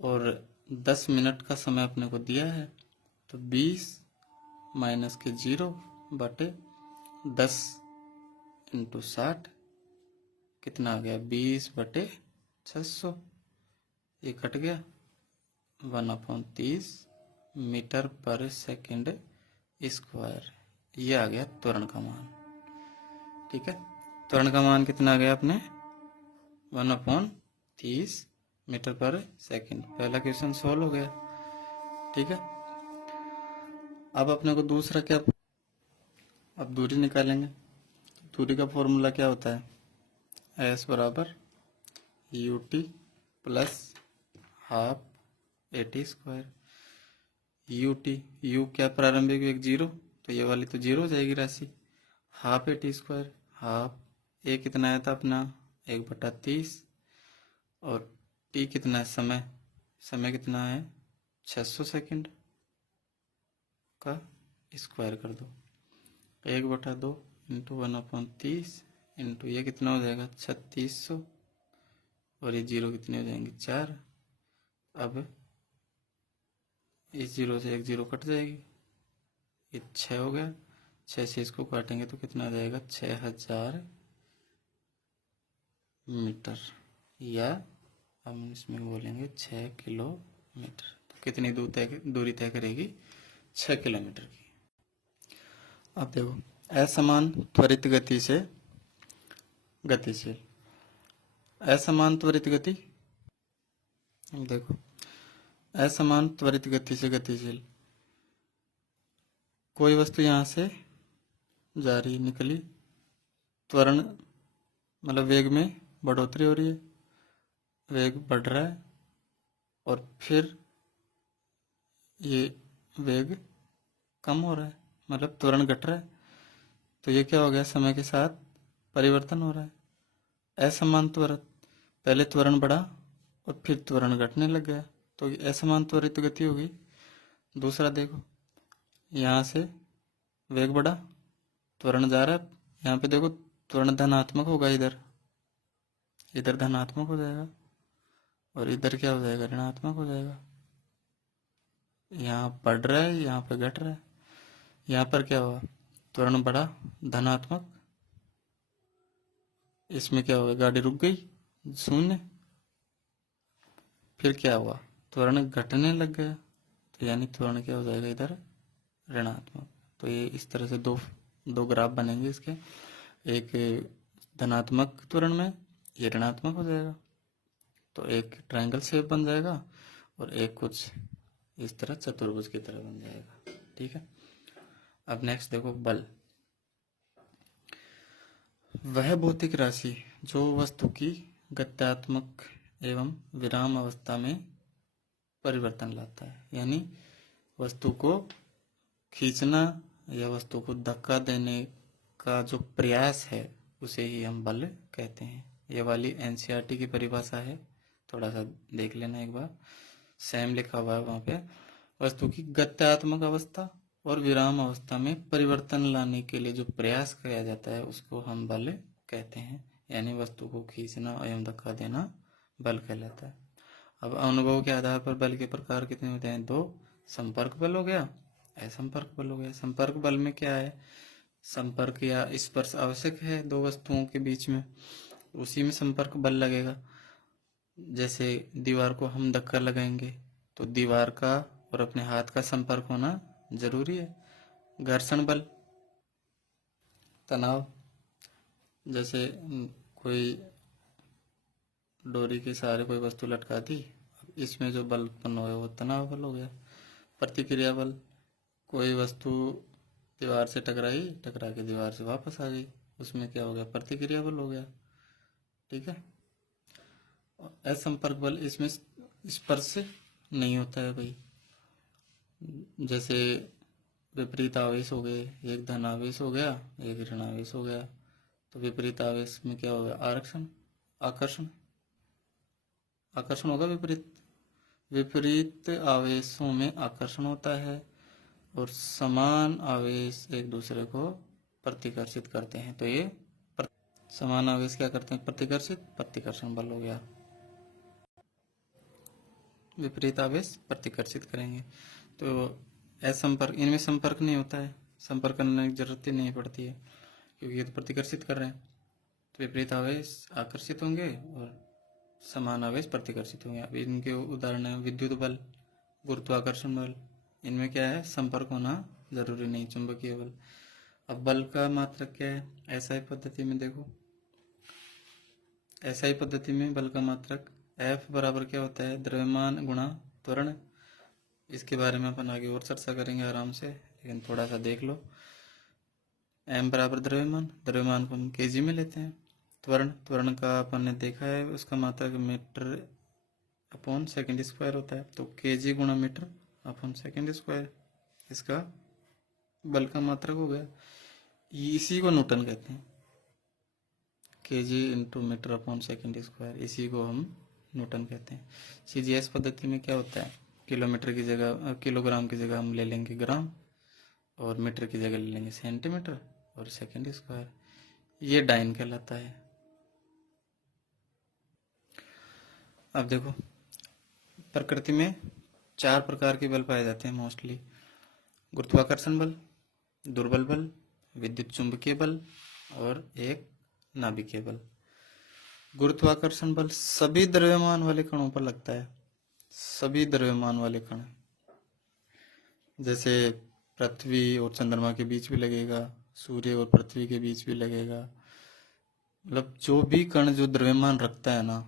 और 10 मिनट का समय अपने को दिया है, तो 20 माइनस के 0 बटे 10 इंटू 60 कितना आ गया, 20 बटे 600, ये कट गया, 1/30 मीटर पर सेकंड स्क्वायर। ये आ गया त्वरण का मान। ठीक है, त्वरण का मान कितना आ गया अपने, 1/30 मीटर पर सेकंड। पहला क्वेश्चन सॉल्व हो गया। ठीक है, अब अपने को दूसरा क्या, अब दूरी निकालेंगे। दूरी का फॉर्मूला क्या होता है, एस बराबर U T plus half a t square. U T, you क्या प्रारंभिक वेग 0, तो ये वाली तो 0 हो जाएगी राशि, half a t square, half a कितना आया था अपना 1/30, और टी कितना है, समय कितना है 600 सेकंड का स्क्वायर कर दो, 1/2 इंटू 1/30 इंटू ये कितना हो जाएगा 3600, और ये 0 कितने हो जाएंगे 4। अब इस 0 से 1 0 कट जाएगी, ये 6 हो गया, 6 से इसको काटेंगे तो कितना आ जाएगा 6000 मीटर या हम इसमें बोलेंगे 6 किलोमीटर। तो कितनी दूरी तय करेगी? 6 किलोमीटर की। अब देखो, असमान त्वरित गति से गतिशील। असमान त्वरित गति, देखो, असमान त्वरित गति से गतिशील। कोई वस्तु यहाँ से जा रही, निकली, त्वरण मतलब वेग में बढ़ोतरी हो रही है, वेग बढ़ रहा है, और फिर ये वेग कम हो रहा है, मतलब त्वरण घट रहा है। तो ये क्या हो गया? समय के साथ परिवर्तन हो रहा है। असमान त्वरित, पहले त्वरण बढ़ा और फिर त्वरण घटने लग गया, तो ये असमान त्वरित गति होगी। दूसरा देखो, यहाँ से वेग बढ़ा, त्वरण जा रहा है, यहाँ पे देखो त्वरण धनात्मक होगा, इधर धनात्मक हो जाएगा, और इधर क्या हो जाएगा? ऋणात्मक हो जाएगा। यहाँ बढ़ रहा है, यहाँ पे घट रहा है। यहाँ पर क्या हुआ? त्वरण बढ़ा, धनात्मक, इसमें क्या हुआ? गाड़ी रुक गई, शून्य। फिर क्या हुआ? त्वरण घटने लग गया, तो यानी त्वरण क्या हो जाएगा? इधर ऋणात्मक। तो ये इस तरह से दो ग्राफ बनेंगे इसके, एक धनात्मक त्वरण में, ये ऋणात्मक हो जाएगा, तो एक ट्रायंगल शेप बन जाएगा, और एक कुछ इस तरह चतुर्भुज की तरह बन जाएगा। ठीक है। अब नेक्स्ट देखो, बल। वह भौतिक राशि जो वस्तु की गत्यात्मक एवं विराम अवस्था में परिवर्तन लाता है, यानी वस्तु को खींचना या वस्तु को धक्का देने का जो प्रयास है, उसे ही हम बल कहते हैं। ये वाली एनसीईआरटी की परिभाषा है, थोड़ा सा देख लेना एक बार, सेम लिखा हुआ है वहाँ पे। वस्तु की गत्यात्मक अवस्था और विराम अवस्था में परिवर्तन लाने के लिए जो प्रयास किया जाता है, उसको हम बल कहते हैं, यानी वस्तु को खींचना एवं धक्का देना बल कहलाता है। अब अनुभव के आधार पर बल के प्रकार कितने होते हैं? 2। संपर्क बल हो गया, असंपर्क बल हो गया। संपर्क बल में क्या है? संपर्क या स्पर्श आवश्यक है दो वस्तुओं के बीच में, उसी में संपर्क बल लगेगा। जैसे दीवार को हम धक्का लगाएंगे तो दीवार का और अपने हाथ का संपर्क होना जरूरी है। घर्षण बल, तनाव, जैसे कोई डोरी के सहारे कोई वस्तु लटका दी, इसमें जो बल उत्पन्न हुआ वो तनाव बल हो गया। प्रतिक्रिया बल, कोई वस्तु दीवार से टकरा के दीवार से वापस आ गई, उसमें क्या हो गया? प्रतिक्रिया बल हो गया। ठीक है। असंपर्क बल, इसमें स्पर्श नहीं होता है भाई। जैसे विपरीत आवेश हो गए, एक धन आवेश हो गया, एक ऋण आवेश हो गया, तो विपरीत आवेश में क्या होगा? आकर्षण होगा। विपरीत आवेशों में आकर्षण होता है, और समान आवेश एक दूसरे को प्रतिकर्षित करते हैं, तो ये समान आवेश क्या करते हैं? प्रतिकर्षण बल हो गया। विपरीत आवेश प्रतिकर्षित करेंगे, तो असंपर्क, इनमें संपर्क नहीं होता है, संपर्क करने की जरूरत ही नहीं पड़ती है, क्योंकि ये तो प्रतिकर्षित कर रहे हैं। तो विपरीत आवेश आकर्षित होंगे और समान आवेश प्रतिकर्षित होंगे। अब इनके उदाहरण है विद्युत बल, गुरुत्वाकर्षण बल, इनमें क्या है? संपर्क होना जरूरी नहीं। चुंबकीय बल। अब बल का मात्रक क्या है? एसआई पद्धति में देखो, एसआई पद्धति में बल का मात्रक F बराबर क्या होता है? द्रव्यमान गुणा त्वरण। इसके बारे में अपन आगे और चर्चा करेंगे आराम से, लेकिन थोड़ा सा देख लो। m बराबर द्रव्यमान को हम केजी में लेते हैं। त्वरण का अपन ने देखा है, उसका मात्रक मीटर अपॉन सेकेंड स्क्वायर होता है, तो केजी गुणा मीटर अपॉन सेकेंड स्क्वायर इसका बल का मात्रक हो गया। इसी को न्यूटन कहते हैं, kg into metre upon second square, इसी को हम न्यूटन कहते हैं। सीजीएस पद्धति में क्या होता है? किलोमीटर की जगह, किलोग्राम की जगह हम ले लेंगे ग्राम, और मीटर की जगह ले लेंगे सेंटीमीटर, और सेकेंड स्क्वायर, ये डाइन कहलाता है। अब देखो, प्रकृति में 4 प्रकार के बल पाए जाते हैं मोस्टली: गुरुत्वाकर्षण बल, दुर्बल बल, विद्युत चुंबकीय बल, और एक नाभिकीय बल। गुरुत्वाकर्षण बल सभी द्रव्यमान वाले कणों पर लगता है, सभी द्रव्यमान वाले कण, जैसे पृथ्वी और चंद्रमा के बीच भी लगेगा, सूर्य और पृथ्वी के बीच भी लगेगा। मतलब जो भी कण जो द्रव्यमान रखता है ना,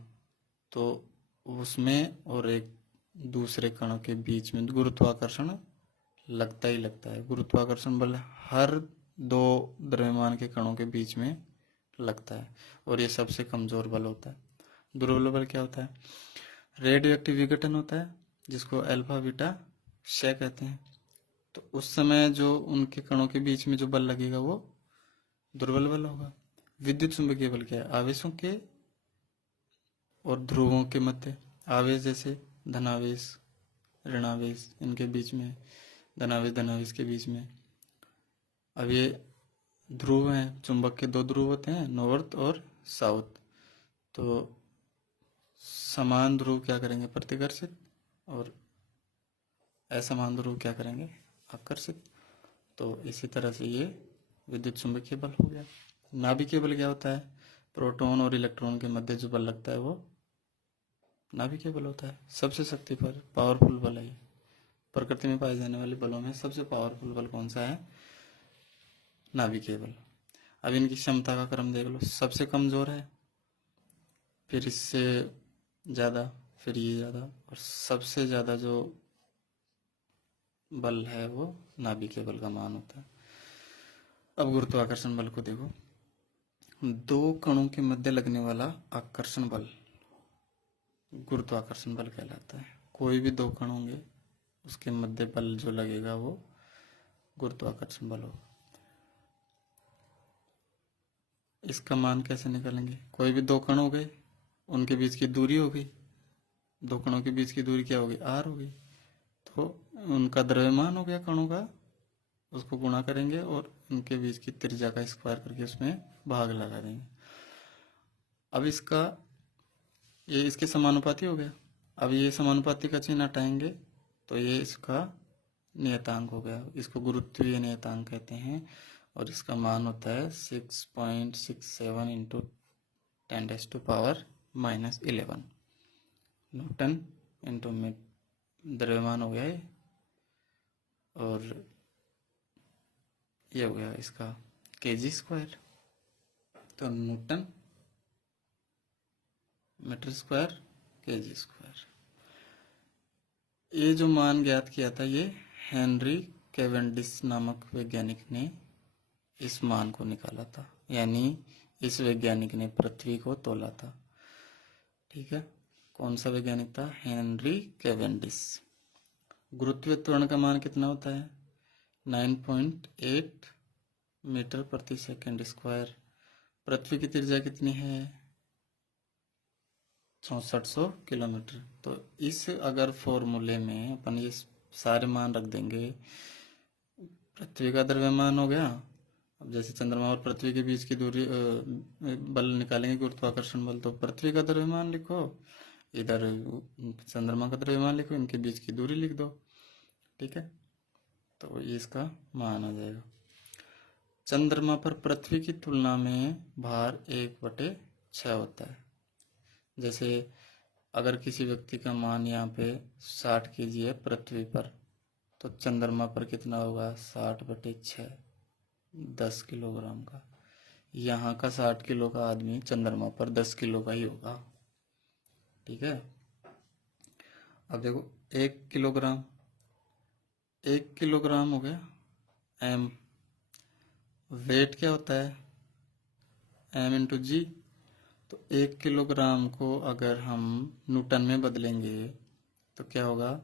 तो उसमें और एक दूसरे कण के बीच में गुरुत्वाकर्षण लगता ही लगता है। गुरुत्वाकर्षण बल हर दो द्रव्यमान के कणों के बीच में लगता है, और ये सबसे कमजोर बल होता है। दुर्बल बल क्या होता है? रेडियो एक्टिव विघटन होता है, जिसको अल्फा बीटा क्षय कहते हैं। तो उस समय जो उनके कणों के बीच में जो बल लगेगा वो दुर्बल बल होगा। विद्युत चुंबकीय बल क्या है? आवेशों के और ध्रुवों के मध्य, आवेश जैसे धनावेश ऋणावेश, इनके बीच में, धनावेश धनावेश के बीच में। अब ये ध्रुव हैं, चुंबक के दो ध्रुव होते हैं, नॉर्थ और साउथ। तो समान ध्रुव क्या करेंगे? प्रतिकर्षित, और असमान ध्रुव क्या करेंगे? आकर्षित। तो इसी तरह से ये विद्युत चुंबकीय बल हो गया। नाभिकीय बल क्या होता है? प्रोटॉन और इलेक्ट्रॉन के मध्य जो बल लगता है वो नाभिकीय बल होता है। सबसे शक्तिशाली पावरफुल बल है ये। प्रकृति में पाए जाने वाले बलों में सबसे पावरफुल बल कौन सा है? नाभिकीय बल। अब इनकी क्षमता का क्रम देख लो, सबसे कमजोर है, फिर इससे ज़्यादा, फिर ये ज़्यादा, और सबसे ज़्यादा जो बल है वो नाभिकीय बल का मान होता है। अब गुरुत्वाकर्षण बल को देखो, दो कणों के मध्य लगने वाला आकर्षण बल गुरुत्वाकर्षण बल कहलाता है। कोई भी दो कण होंगे उसके मध्य बल जो लगेगा वो गुरुत्वाकर्षण बल होगा। इसका मान कैसे निकालेंगे? कोई भी दो कण हो गए, उनके बीच की दूरी हो गई, दो कणों के बीच की दूरी क्या होगी? आर होगी। तो उनका द्रव्यमान हो गया कणों का, उसको गुणा करेंगे और उनके बीच की त्रिज्या का स्क्वायर करके उसमें भाग लगा देंगे। अब ये इसके समानुपाती हो गया। अब ये समानुपाती का चिन्ह हटाएंगे तो ये इसका नियतांक हो गया। इसको गुरुत्वीय नियतांक कहते हैं, और इसका मान होता है 6.67 इंटू 10⁻⁻11 न्यूटन इंटू द्रव्यमान हो गया ये, और ये हो गया इसका केजी स्क्वायर। तो Newton metre square kg square. ये जो मान ज्ञात किया था ये हेनरी कैवेंडिश नामक वैज्ञानिक ने इस मान को निकाला था, यानी इस वैज्ञानिक ने पृथ्वी को तोला था। ठीक है, कौन सा वैज्ञानिक था? Henry Cavendish. गुरुत्वीय त्वरण का मान कितना होता है? 9.8 मीटर प्रति सेकंड स्क्वायर। पृथ्वी की त्रिज्या कितनी है? 6400 किलोमीटर। तो इस अगर फॉर्मूले में अपन ये सारे मान रख देंगे, पृथ्वी का द्रव्यमान हो गया, अब जैसे चंद्रमा और पृथ्वी के बीच की दूरी बल निकालेंगे गुरुत्वाकर्षण बल, तो पृथ्वी का द्रव्यमान लिखो, इधर चंद्रमा का द्रव्यमान लिखो, इनके बीच की दूरी लिख दो। ठीक है, तो ये इसका मान आ जाएगा। चंद्रमा पर पृथ्वी की तुलना में भार 1/6 होता है। जैसे अगर किसी व्यक्ति का मान यहाँ पे 60 kg है पृथ्वी पर, तो चंद्रमा पर कितना होगा? 60/6, 10 किलोग्राम का। यहाँ का 60 किलो का आदमी चंद्रमा पर 10 किलो का ही होगा। ठीक है, अब देखो 1 किलोग्राम हो गया एम। वेट क्या होता है? एम इंटू जी। तो 1 किलोग्राम को अगर हम न्यूटन में बदलेंगे तो क्या होगा?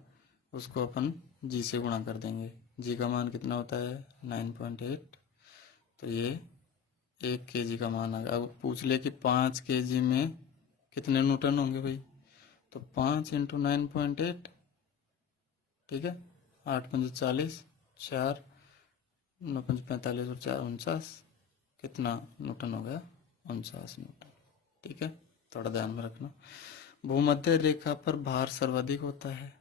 उसको अपन जी से गुणा कर देंगे। जी का मान कितना होता है? 9.8। तो ये 1 kg का मान आ गया। अब पूछ ले कि 5 kg में कितने न्यूटन होंगे भाई? तो 5 इंटू 9.8, ठीक है, 8×5 = 40, 4 9×5 = 45 और 4 49, कितना न्यूटन हो गया? 49 न्यूटन। ठीक है, थोड़ा ध्यान में रखना। भूमध्य रेखा पर भार सर्वाधिक होता है।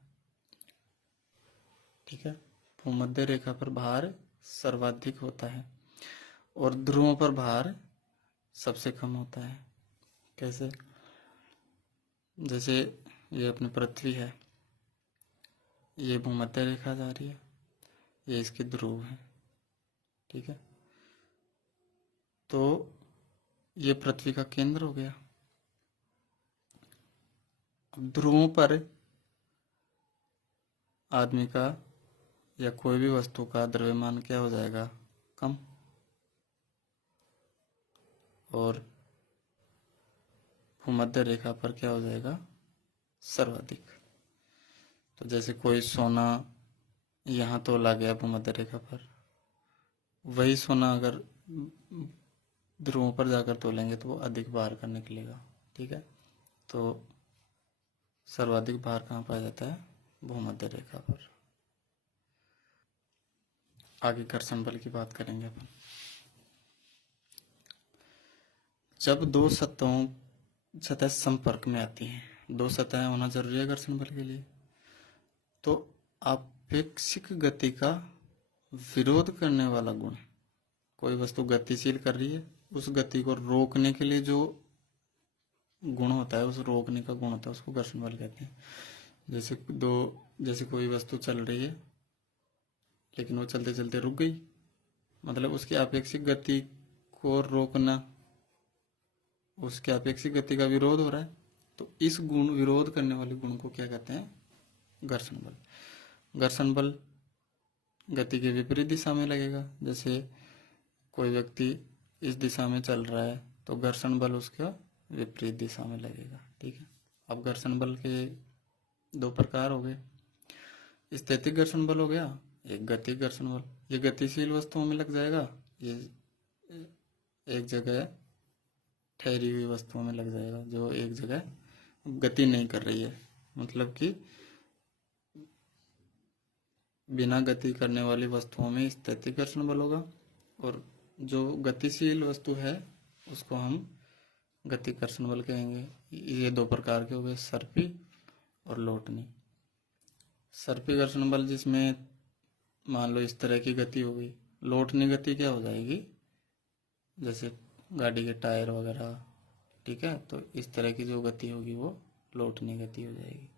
ठीक है, भूमध्य रेखा पर भार सर्वाधिक होता है, और ध्रुवों पर भार सबसे कम होता है। कैसे? जैसे ये अपनी पृथ्वी है, ये भूमध्य रेखा जा रही है, ये इसके ध्रुव है, ठीक है। तो ये पृथ्वी का केंद्र हो गया। अब ध्रुवों पर आदमी का या कोई भी वस्तु का द्रव्यमान क्या हो जाएगा? कम। और भूमध्य रेखा पर क्या हो जाएगा? सर्वाधिक। तो जैसे कोई सोना यहाँ तोला गया भूमध्य रेखा पर, वही सोना अगर ध्रुवों पर जाकर तोलेंगे तो वो अधिक भार का निकलेगा, ठीक है। तो सर्वाधिक भार कहाँ पाया जाता है? भूमध्य रेखा पर। आगे घर्षण बल की बात करेंगे अपन। जब दो सतह संपर्क में आती हैं, दो सतहें होना जरूरी है घर्षण बल के लिए, तो आपेक्षिक गति का विरोध करने वाला गुण, कोई वस्तु गतिशील कर रही है, उस गति को रोकने के लिए जो गुण होता है, उस रोकने का गुण होता है, उसको घर्षण बल कहते हैं। जैसे कोई वस्तु चल रही है लेकिन वो चलते चलते रुक गई, मतलब उसकी आपेक्षिक गति को रोकना, उसके अपेक्षित गति का विरोध हो रहा है, तो इस गुण, विरोध करने वाले गुण को क्या कहते हैं? घर्षण बल। घर्षण बल गति के विपरीत दिशा में लगेगा। जैसे कोई व्यक्ति इस दिशा में चल रहा है तो घर्षण बल उसका विपरीत दिशा में लगेगा, ठीक है। अब घर्षण बल के दो प्रकार हो गए। स्थैतिक घर्षण बल हो गया, एक गतिक घर्षण बल। ये गतिशील वस्तुओं में लग जाएगा, ये एक जगह ठहरी हुई वस्तुओं में लग जाएगा, जो एक जगह गति नहीं कर रही है, मतलब कि बिना गति करने वाली वस्तुओं में स्थैतिक घर्षण बल होगा, और जो गतिशील वस्तु है उसको हम गतिक घर्षण बल कहेंगे। ये दो प्रकार के हो गए, सर्पी और लोटनी। सर्पी घर्षण बल जिसमें मान लो इस तरह की गति हो गई। लोटनी गति क्या हो जाएगी? जैसे गाड़ी के टायर वगैरह, ठीक है, तो इस तरह की जो गति होगी वो लोटनी गति हो जाएगी,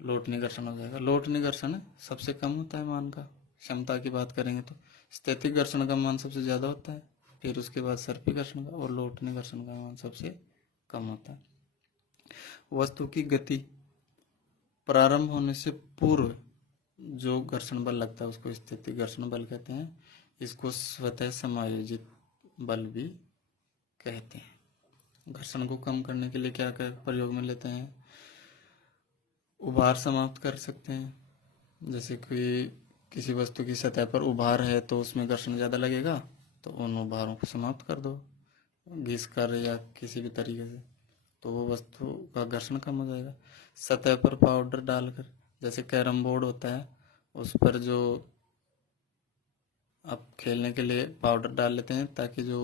लोटनी घर्षण हो जाएगा। लोटनी घर्षण सबसे कम होता है मान का। क्षमता की बात करेंगे तो स्थैतिक घर्षण का मान सबसे ज़्यादा होता है, फिर उसके बाद सर्पी घर्षण का, और लोटनी घर्षण का मान सबसे कम होता है। वस्तु की गति प्रारंभ होने से पूर्व जो घर्षण बल लगता है उसको स्थैतिक घर्षण बल कहते हैं। इसको स्वतः समायोजित बल भी कहते हैं। घर्षण को कम करने के लिए क्या प्रयोग में लेते हैं? उभार समाप्त कर सकते हैं। जैसे कोई किसी वस्तु की सतह पर उभार है तो उसमें घर्षण ज़्यादा लगेगा, तो उन उभारों को समाप्त कर दो घिस कर या किसी भी तरीके से, तो वो वस्तु का घर्षण कम हो जाएगा। सतह पर पाउडर डालकर, जैसे कैरम बोर्ड होता है, उस पर जो आप खेलने के लिए पाउडर डाल लेते हैं ताकि जो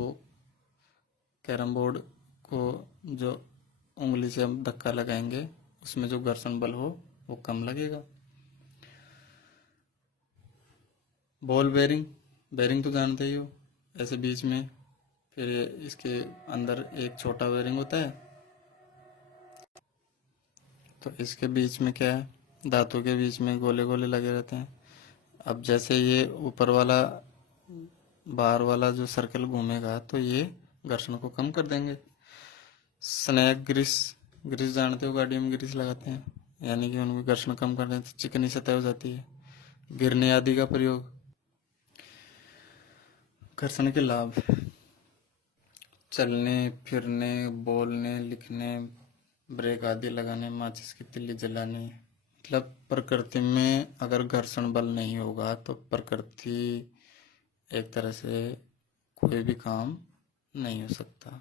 कैरम बोर्ड को जो उंगली से हम धक्का लगाएंगे उसमें जो घर्षण बल हो वो कम लगेगा। बॉल बेरिंग तो जानते ही हो, ऐसे बीच में, फिर इसके अंदर एक छोटा बेरिंग होता है, तो इसके बीच में क्या है? धातु के बीच में गोले गोले लगे रहते हैं। अब जैसे ये ऊपर वाला बाहर वाला जो सर्कल घूमेगा तो ये घर्षण को कम कर देंगे। स्नैक ग्रीस जानते हो, गाड़ी में ग्रीस लगाते हैं, यानी कि उनको घर्षण कम कर देते, चिकनी सतह हो जाती है। गिरने आदि का प्रयोग। घर्षण के लाभ: चलने फिरने, बोलने, लिखने, ब्रेक आदि लगाने, माचिस की तिल्ली जलाने। मतलब प्रकृति में अगर घर्षण बल नहीं होगा तो प्रकृति एक तरह से कोई भी काम नहीं हो सकता।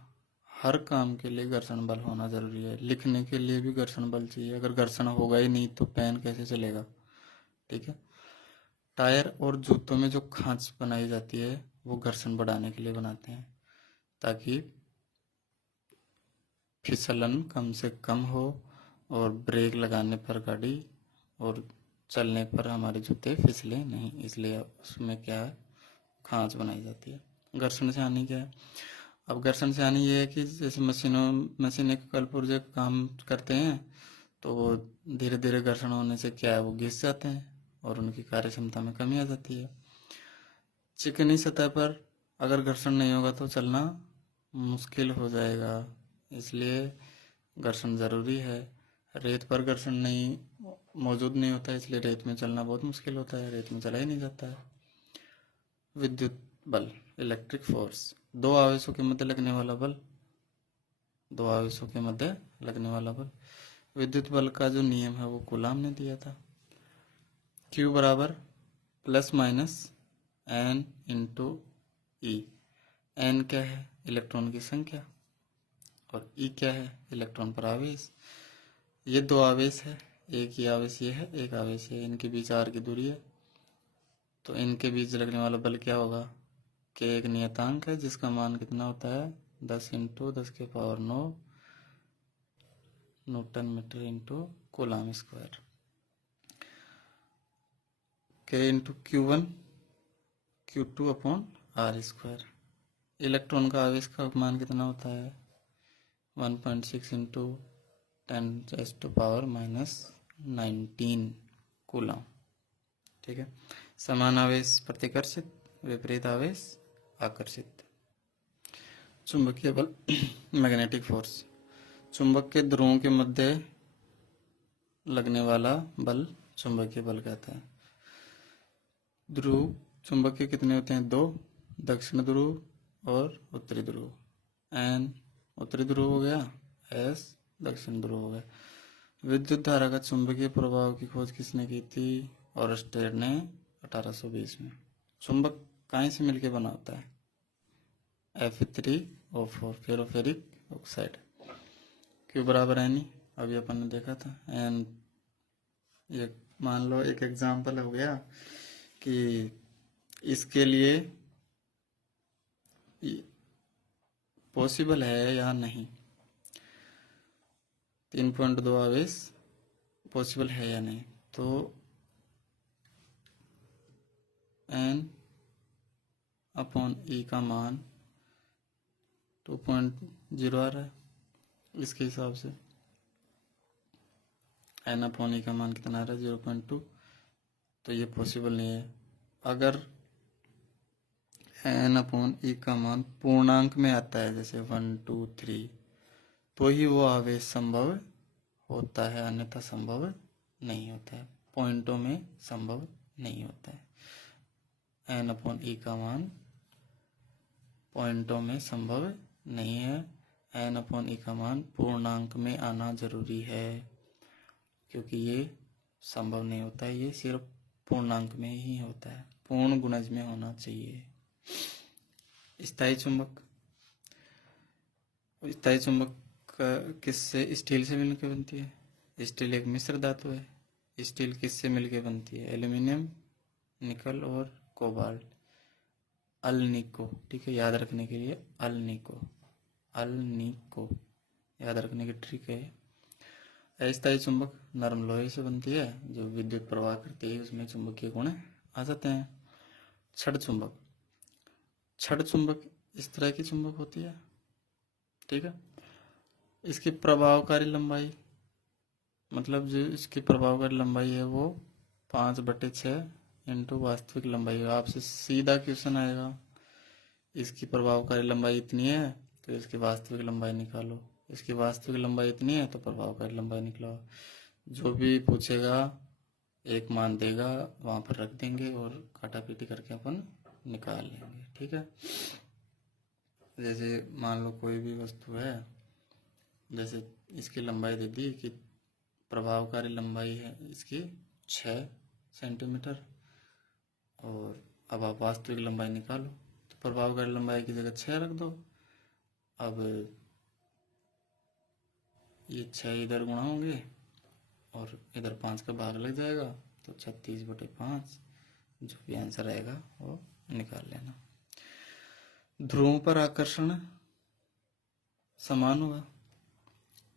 हर काम के लिए घर्षण बल होना जरूरी है। लिखने के लिए भी घर्षण बल चाहिए, अगर घर्षण होगा ही नहीं तो पेन कैसे चलेगा, ठीक है। टायर और जूतों में जो खांच बनाई जाती है वो घर्षण बढ़ाने के लिए बनाते हैं, ताकि फिसलन कम से कम हो और ब्रेक लगाने पर गाड़ी और चलने पर हमारे जूते फिसले नहीं, इसलिए उसमें क्या है, खांच बनाई जाती है। घर्षण से हानि क्या है? अब घर्षण से हानि ये है कि जैसे मशीन एक कलपुर्जे काम करते हैं तो वो धीरे धीरे घर्षण होने से क्या है, वो घिस जाते हैं और उनकी कार्य क्षमता में कमी आ जाती है। चिकनी सतह पर अगर घर्षण नहीं होगा तो चलना मुश्किल हो जाएगा, इसलिए घर्षण ज़रूरी है। रेत पर घर्षण नहीं मौजूद नहीं होता है, इसलिए रेत में चलना बहुत मुश्किल होता है, रेत में चला ही नहीं जाता है। विद्युत बल, इलेक्ट्रिक फोर्स, दो आवेशों के मध्य लगने वाला बल, दो आवेशों के मध्य लगने वाला बल। विद्युत बल का जो नियम है वो कूलाम ने दिया था। Q बराबर प्लस माइनस एन इंटू ई। एन क्या है, इलेक्ट्रॉन की संख्या, और ई क्या है, इलेक्ट्रॉन पर आवेश। ये दो आवेश है, एक ही आवेश ये है, एक आवेश है, इनके बीच आर की दूरी है, तो इनके बीच लगने वाला बल क्या होगा, के एक नियतांक है जिसका मान कितना होता है 10 into 10⁹ newton metre into coulomb square. K into Q1 Q2 upon r square. Electron का आवेश का मान कितना होता है 1.6 इंटू 10⁻⁻19 कूलम। ठीक है। समान आवेश प्रतिकर्षित, विपरीत आवेश आकर्षित। चुंबकीय बल मैग्नेटिक फोर्स, चुंबक के ध्रुवों के मध्य लगने वाला बल चुंबकीय बल कहते हैं। ध्रुव चुंबक के कितने होते हैं, दो, दक्षिण ध्रुव और उत्तरी ध्रुव। एन उत्तरी ध्रुव हो गया, एस दक्षिण ध्रुव हो गया। विद्युत धारा का चुंबकीय प्रभाव की खोज किसने की थी, ऑरस्टेड ने 1820 में। चुंबक कहाँ से मिलके बना होता है, Fe3O4 फेरोफेरिक ऑक्साइड। क्यू बराबर एन ई, अभी अपन ने देखा था। एंड ये मान लो एक एग्जाम्पल हो गया कि इसके लिए पॉसिबल है या नहीं, 3.2 आवेश पॉसिबल है या नहीं, तो एन अपॉन ई का मान 2.0 आ रहा है। इसके हिसाब से एन अपॉन ई का मान कितना आ रहा है 0.2, तो ये पॉसिबल नहीं है। अगर एन अपॉन ई का मान पूर्णांक में आता है, जैसे 1 2 3, तो ही वो आवेश संभव होता है, अन्यथा संभव नहीं होता है। पॉइंटों में संभव नहीं होता है। एन अपॉन ई का मान पॉइंटों में संभव नहीं है। एन अपॉन ई का मान पूर्णांक में आना जरूरी है, क्योंकि ये संभव नहीं होता है, ये सिर्फ पूर्णांक में ही होता है, पूर्ण गुणज में होना चाहिए। स्थायी चुंबक, स्थायी चुंबक किससे, स्टील से मिलकर बनती है। स्टील एक मिश्र धातु है। स्टील किससे मिलकर बनती है, एल्यूमिनियम, निकल और कोबाल्ट। अल्निको, ठीक है, याद रखने के लिए अल्निको, अल्निको याद रखने की ट्रिक है। अस्थायी चुंबक नरम लोहे से बनती है, जो विद्युत प्रवाह करती है उसमें चुंबकीय गुण आ जाते हैं। छड़ चुंबक, छड़ चुंबक इस तरह की चुंबक होती है, ठीक है। इसकी प्रभावकारी लंबाई, मतलब जो इसकी प्रभावकारी लंबाई है वो 5/6 इंटू वास्तविक लंबाई है। आपसे सीधा क्वेश्चन आएगा, इसकी प्रभावकारी लंबाई इतनी है तो इसकी वास्तविक लंबाई निकालो, इसकी वास्तविक लंबाई इतनी है तो प्रभावकारी लंबाई निकालो। जो भी पूछेगा एक मान देगा, वहाँ पर रख देंगे और काटा पीटी करके अपन निकाल लेंगे, ठीक है। जैसे मान लो कोई भी वस्तु है, जैसे इसकी लंबाई दे दी कि प्रभावकारी लंबाई है इसकी 6 सेंटीमीटर, और अब आप वास्तविक लंबाई निकालो, तो प्रभावकारी लंबाई की जगह 6 रख दो। अब ये 6 इधर गुणा होंगे और इधर 5 का भाग लग जाएगा, तो 36/5, जो भी आंसर आएगा वो निकाल लेना। ध्रुवों पर आकर्षण समान होगा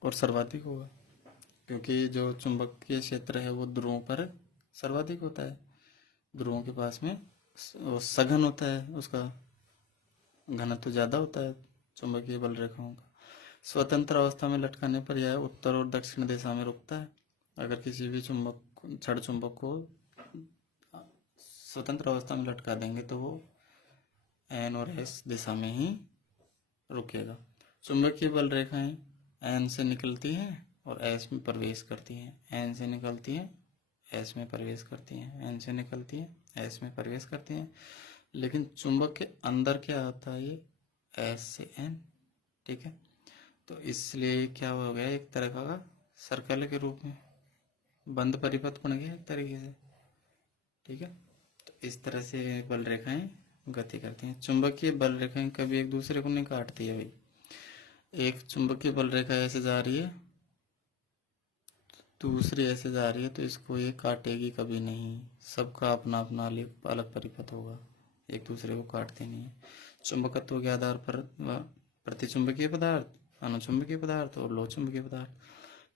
और सर्वाधिक होगा, क्योंकि जो चुंबकीय क्षेत्र है वो ध्रुवों पर सर्वाधिक होता है। ध्रुवों के पास में सघन होता है, उसका घनत्व ज़्यादा होता है चुंबकीय बल रेखाओं का। स्वतंत्र अवस्था में लटकाने पर यह उत्तर और दक्षिण दिशा में रुकता है। अगर किसी भी छड़ चुंबक को स्वतंत्र अवस्था में लटका देंगे तो वो एन और एस दिशा में ही रुकेगा। चुंबकीय बल रेखाएं एन से निकलती हैं और एस में प्रवेश करती हैं। एन से निकलती हैं, एस में प्रवेश करती हैं, एन से निकलती हैं, एस में प्रवेश करती हैं। लेकिन चुंबक के अंदर क्या होता है, ये एस से एन, ठीक है। तो इसलिए क्या हो गया, एक तरह का सर्कल के रूप में बंद परिपथ बन गया एक तरीके से, ठीक है। तो इस तरह से बल रेखाएं गति करती हैं। चुंबकीय बल रेखाएं कभी एक दूसरे को नहीं काटती है भाई। एक चुंबकीय बल रेखा ऐसे जा रही है, दूसरी ऐसे जा रही है, तो इसको ये काटेगी कभी नहीं। सबका अपना अपना अलग परिपथ होगा, एक दूसरे को काटते नहीं है। चुंबकत्व के आधार पर प्रतिचुंबकीय पदार्थ, अनुचुंबकीय पदार्थ और लोहचुंबकीय पदार्थ।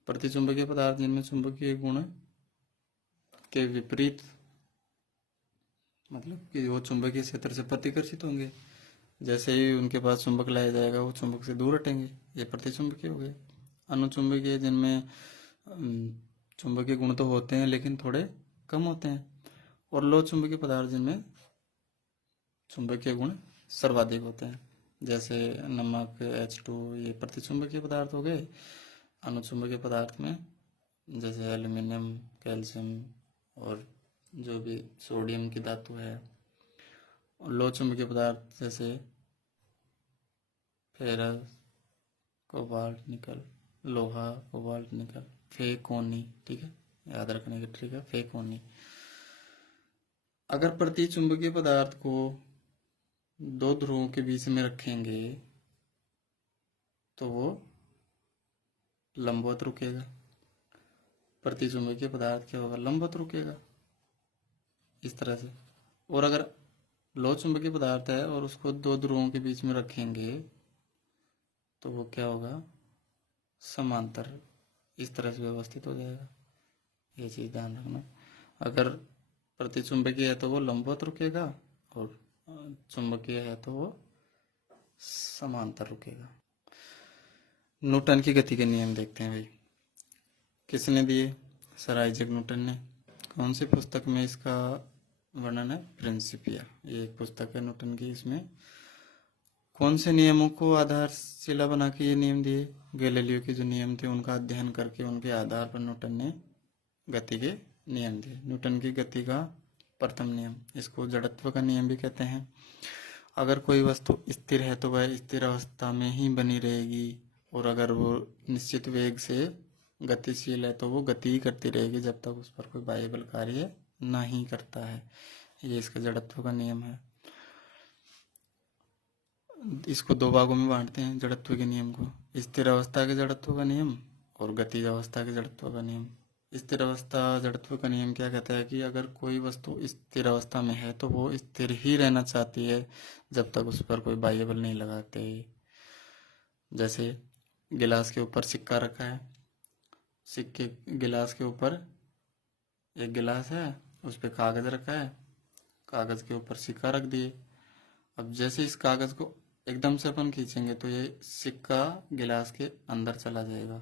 प्रतिचुंबकीय पदार्थ जिनमें चुंबकीय गुण के विपरीत, मतलब कि वो चुंबकीय क्षेत्र से प्रतिकर्षित होंगे। जैसे ही उनके पास चुंबक लाया जाएगा वो चुंबक से दूर हटेंगे, ये प्रतिचुंबकीय हो गए। अनुचुंबकीय जिनमें चुंबकीय गुण तो होते हैं लेकिन थोड़े कम होते हैं। और लोह चुंबकीय पदार्थ जिनमें चुंबकीय गुण सर्वाधिक होते हैं, जैसे नमक, H2, ये प्रतिचुंबकीय पदार्थ हो गए। अनुचुंबकीय पदार्थ में जैसे एल्युमिनियम, कैल्शियम और जो भी सोडियम की धातु है। और लोह चुंबकीय पदार्थ जैसे फेरस, कोबाल्ट, निकल, लोहा, कोबाल्ट, निकल, फेकोनी, ठीक है, याद रखने की ट्रिक है, फेकोनी। अगर प्रतिचुंबकीय पदार्थ को दो ध्रुवों के बीच में रखेंगे तो वो लंबवत रुकेगा। प्रतिचुंबकीय पदार्थ क्या होगा, लंबवत रुकेगा, इस तरह से। और अगर लोह चुंबकीय पदार्थ है और उसको दो ध्रुवों के बीच में रखेंगे तो वो क्या होगा, समांतर, इस तरह से व्यवस्थित हो जाएगा। ये चीज ध्यान रखना। अगर प्रतिचुंबकीय है तो वो लंबवत रुकेगा और चुंबकीय है तो वो समांतर रुकेगा। न्यूटन की गति के नियम देखते हैं भाई। किसने दिए, सर आइजैक न्यूटन ने। कौन सी पुस्तक में इसका वर्णन है, प्रिंसिपिया, ये एक पुस्तक है न्यूटन की। इसमें कौन से नियमों को आधारशिला बना के ये नियम दिए, गैलीलियो के जो नियम थे उनका अध्ययन करके उनके आधार पर न्यूटन ने गति के नियम दिए। न्यूटन की गति का प्रथम नियम, इसको जड़त्व का नियम भी कहते हैं। अगर कोई वस्तु स्थिर है तो वह स्थिर अवस्था में ही बनी रहेगी, और अगर वो निश्चित वेग से गतिशील है तो वो गति ही करती रहेगी जब तक उस पर कोई बाह्य बल कार्य नहीं करता है। ये इसका जड़त्व का नियम है। इसको दो भागों में बांटते हैं जड़त्व के नियम को, स्थिर अवस्था के जड़त्व का नियम और गतिज अवस्था के जड़त्व का नियम। स्थिर अवस्था जड़त्व का नियम क्या कहता है कि अगर कोई वस्तु स्थिर अवस्था में है तो वो स्थिर ही रहना चाहती है जब तक उस पर कोई बाह्य बल नहीं लगाते। जैसे गिलास के ऊपर सिक्का रखा है, सिक्के गिलास के ऊपर एक गिलास है, उस पर कागज रखा है, कागज के ऊपर सिक्का रख दिए। अब जैसे इस कागज को एकदम से अपन खींचेंगे तो ये सिक्का गिलास के अंदर चला जाएगा,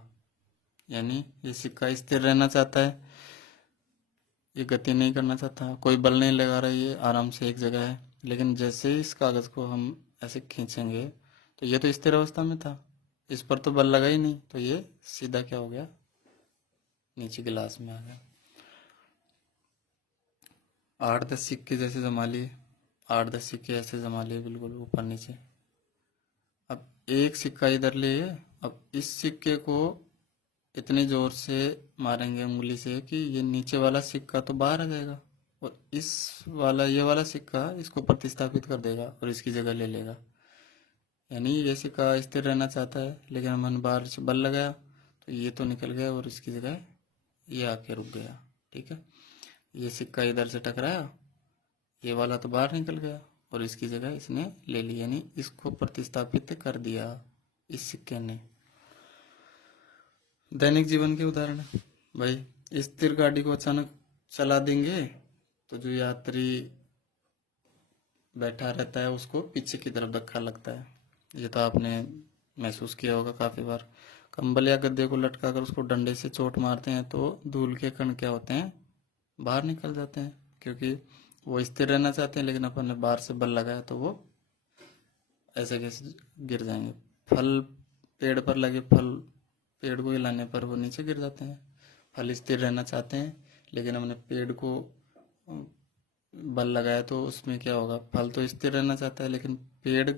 यानी ये सिक्का स्थिर रहना चाहता है, ये गति नहीं करना चाहता, कोई बल नहीं लगा रहा, ये आराम से एक जगह है। लेकिन जैसे ही इस कागज को हम ऐसे खींचेंगे तो ये तो स्थिर अवस्था में था, इस पर तो बल लगा ही नहीं, तो ये सीधा क्या हो गया, नीचे गिलास में आ गया। 8-10 सिक्के जैसे जमा लिए, 8-10 सिक्के ऐसे जमा लिए बिल्कुल ऊपर नीचे। अब एक सिक्का इधर लिए, अब इस सिक्के को इतने जोर से मारेंगे उंगली से कि ये नीचे वाला सिक्का तो बाहर आ जाएगा, और ये वाला सिक्का इसको प्रतिस्थापित कर देगा और इसकी जगह ले लेगा। यानी ये सिक्का स्थिर रहना चाहता है लेकिन हमने बाहर से बल लगाया तो ये तो निकल गया और इसकी जगह ये आके रुक गया, ठीक है। ये सिक्का इधर से टकराया, ये वाला तो बाहर निकल गया और इसकी जगह इसने ले ली, यानी इसको प्रतिस्थापित कर दिया इस सिक्के ने। दैनिक जीवन के उदाहरण भाई, स्थिर गाड़ी को अचानक चला देंगे तो जो यात्री बैठा रहता है उसको पीछे की तरफ धक्का लगता है, ये तो आपने महसूस किया होगा काफ़ी बार। कंबल या गद्दे को लटका कर उसको डंडे से चोट मारते हैं तो धूल के कण क्या होते हैं, बाहर निकल जाते हैं, क्योंकि वो स्थिर रहना चाहते हैं, लेकिन अपन ने बाहर से बल लगाया तो वो ऐसे कैसे गिर जाएंगे। फल, पेड़ पर लगे फल, पेड़ को हिलाने पर वो नीचे गिर जाते हैं। फल स्थिर रहना चाहते हैं, लेकिन हमने पेड़ को बल लगाया तो उसमें क्या होगा, फल तो स्थिर रहना चाहता है, लेकिन पेड़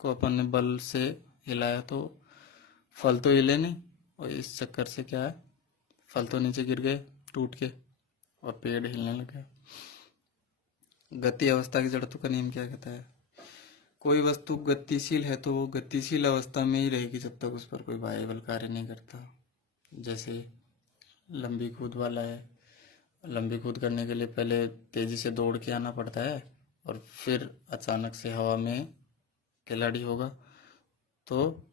को अपन ने बल से हिलाया तो फल तो हिले नहीं, और इस चक्कर से क्या है, फल तो नीचे गिर गए टूट के और पेड़ हिलने लगा। गति अवस्था की जड़त्व का नियम क्या कहता है? कोई वस्तु गतिशील है तो वो गतिशील अवस्था में ही रहेगी जब तक उस पर कोई बाह्य बल कार्य नहीं करता। जैसे लंबी कूद वाला है, लंबी कूद करने के लिए पहले तेजी से दौड़ के आना पड़ता है, और फिर अचानक से हवा में खिलाड़ी होगा तो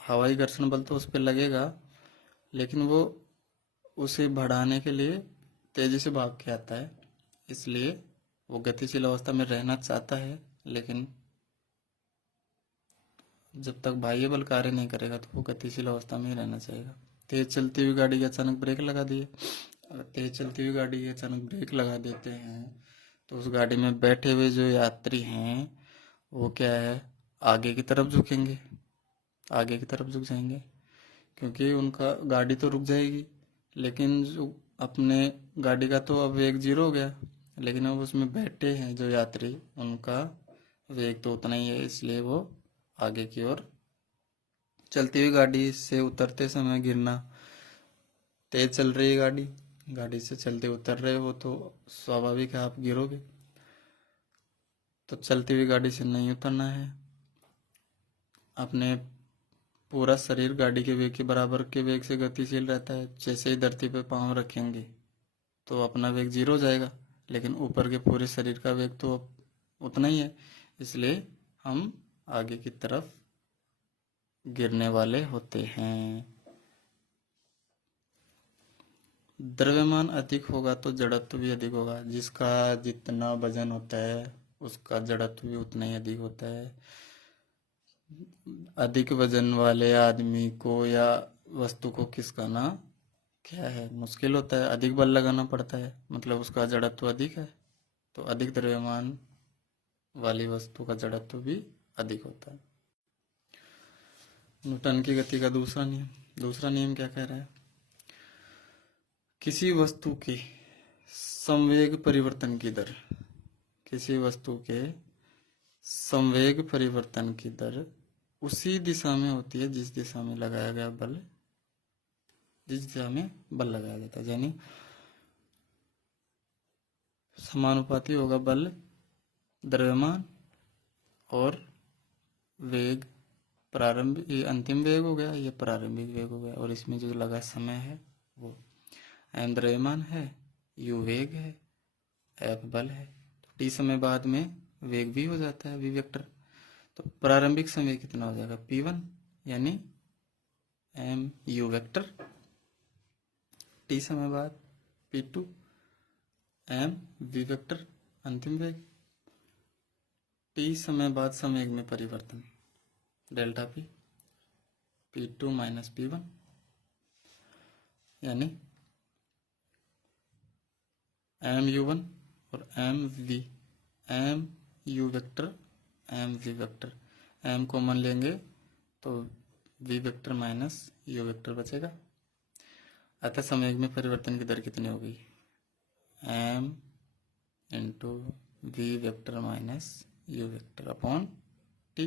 हवाई घर्षण बल तो उस पर लगेगा, लेकिन वो उसे बढ़ाने के लिए तेजी से भाग के आता है, इसलिए वो गतिशील अवस्था में रहना चाहता है, लेकिन जब तक बाह्य बल कार्य नहीं करेगा तो वो गतिशील अवस्था में ही रहना चाहेगा। तेज चलती हुई गाड़ी की अचानक ब्रेक लगा दिए, अगर तेज चलती हुई गाड़ी की अचानक ब्रेक लगा देते हैं तो उस गाड़ी में बैठे हुए जो यात्री हैं वो क्या है, आगे की तरफ झुकेंगे, आगे की तरफ झुक जाएंगे, क्योंकि उनका गाड़ी तो रुक जाएगी, लेकिन जो अपने गाड़ी का तो अब वेग 0 हो गया, लेकिन अब उसमें बैठे हैं जो यात्री उनका वेग तो उतना ही है, इसलिए वो आगे की ओर। चलती हुई गाड़ी से उतरते समय गिरना, तेज चल रही है गाड़ी, गाड़ी से चलते उतर रहे हो तो स्वाभाविक है आप गिरोगे, तो चलती हुई गाड़ी से नहीं उतरना है। अपने पूरा शरीर गाड़ी के वेग के बराबर के वेग से गतिशील रहता है, जैसे ही धरती पे पाँव रखेंगे तो अपना वेग 0 हो जाएगा, लेकिन ऊपर के पूरे शरीर का वेग तो उतना ही है, इसलिए हम आगे की तरफ गिरने वाले होते हैं। द्रव्यमान अधिक होगा तो जड़त्व भी अधिक होगा, जिसका जितना वजन होता है उसका जड़त्व भी उतना ही अधिक होता है। अधिक वजन वाले आदमी को या वस्तु को खिसकाना क्या है, मुश्किल होता है, अधिक बल लगाना पड़ता है, मतलब उसका जड़त्व अधिक है, तो अधिक द्रव्यमान वाली वस्तु का जड़त्व भी अधिक होता है। न्यूटन की गति का दूसरा नियम क्या कह रहा है? किसी वस्तु के संवेग परिवर्तन की दर, किसी वस्तु के संवेग परिवर्तन की दर उसी दिशा में होती है जिस दिशा में लगाया गया बल, जिस दिशा में बल लगाया जाता है, यानी समानुपाती होगा बल द्रव्यमान और वेग। प्रारंभिक, ये अंतिम वेग हो गया, ये प्रारंभिक वेग हो गया, और इसमें जो लगा समय है वो m द्रव्यमान है, u वेग है, f बल है, तो t समय बाद में वेग भी हो जाता है v वेक्टर, तो प्रारंभिक समय कितना हो जाएगा p1, यानी m u वेक्टर, t समय बाद p2 m v वेक्टर अंतिम वेग, t समय बाद संवेग में परिवर्तन delta p, p2 minus p1, यानी एम यू वन और M U vector M V vector, M common लेंगे तो V vector minus U vector बचेगा। अतः संवेग में परिवर्तन की दर कितनी होगी, M into V vector minus U vector upon T.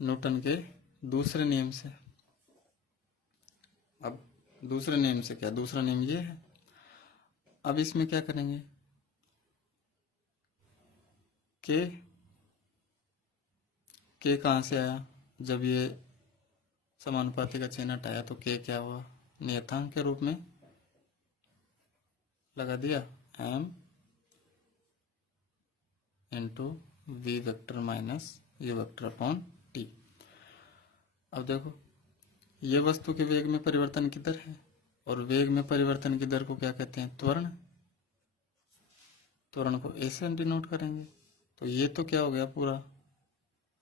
Newton के दूसरे नियम से, अब दूसरे नियम से क्या, दूसरा नियम ये है, अब इसमें क्या करेंगे के कहाँ से आया, जब ये समानुपाती का चिन्ह हटाया तो के क्या हुआ, नियतांक के रूप में लगा दिया M into V vector minus U vector upon T. अब देखो ये वस्तु के वेग में परिवर्तन की दर है, और वेग में परिवर्तन की दर को क्या कहते हैं, त्वरण। त्वरण को ए से डिनोट करेंगे, तो ये तो क्या हो गया पूरा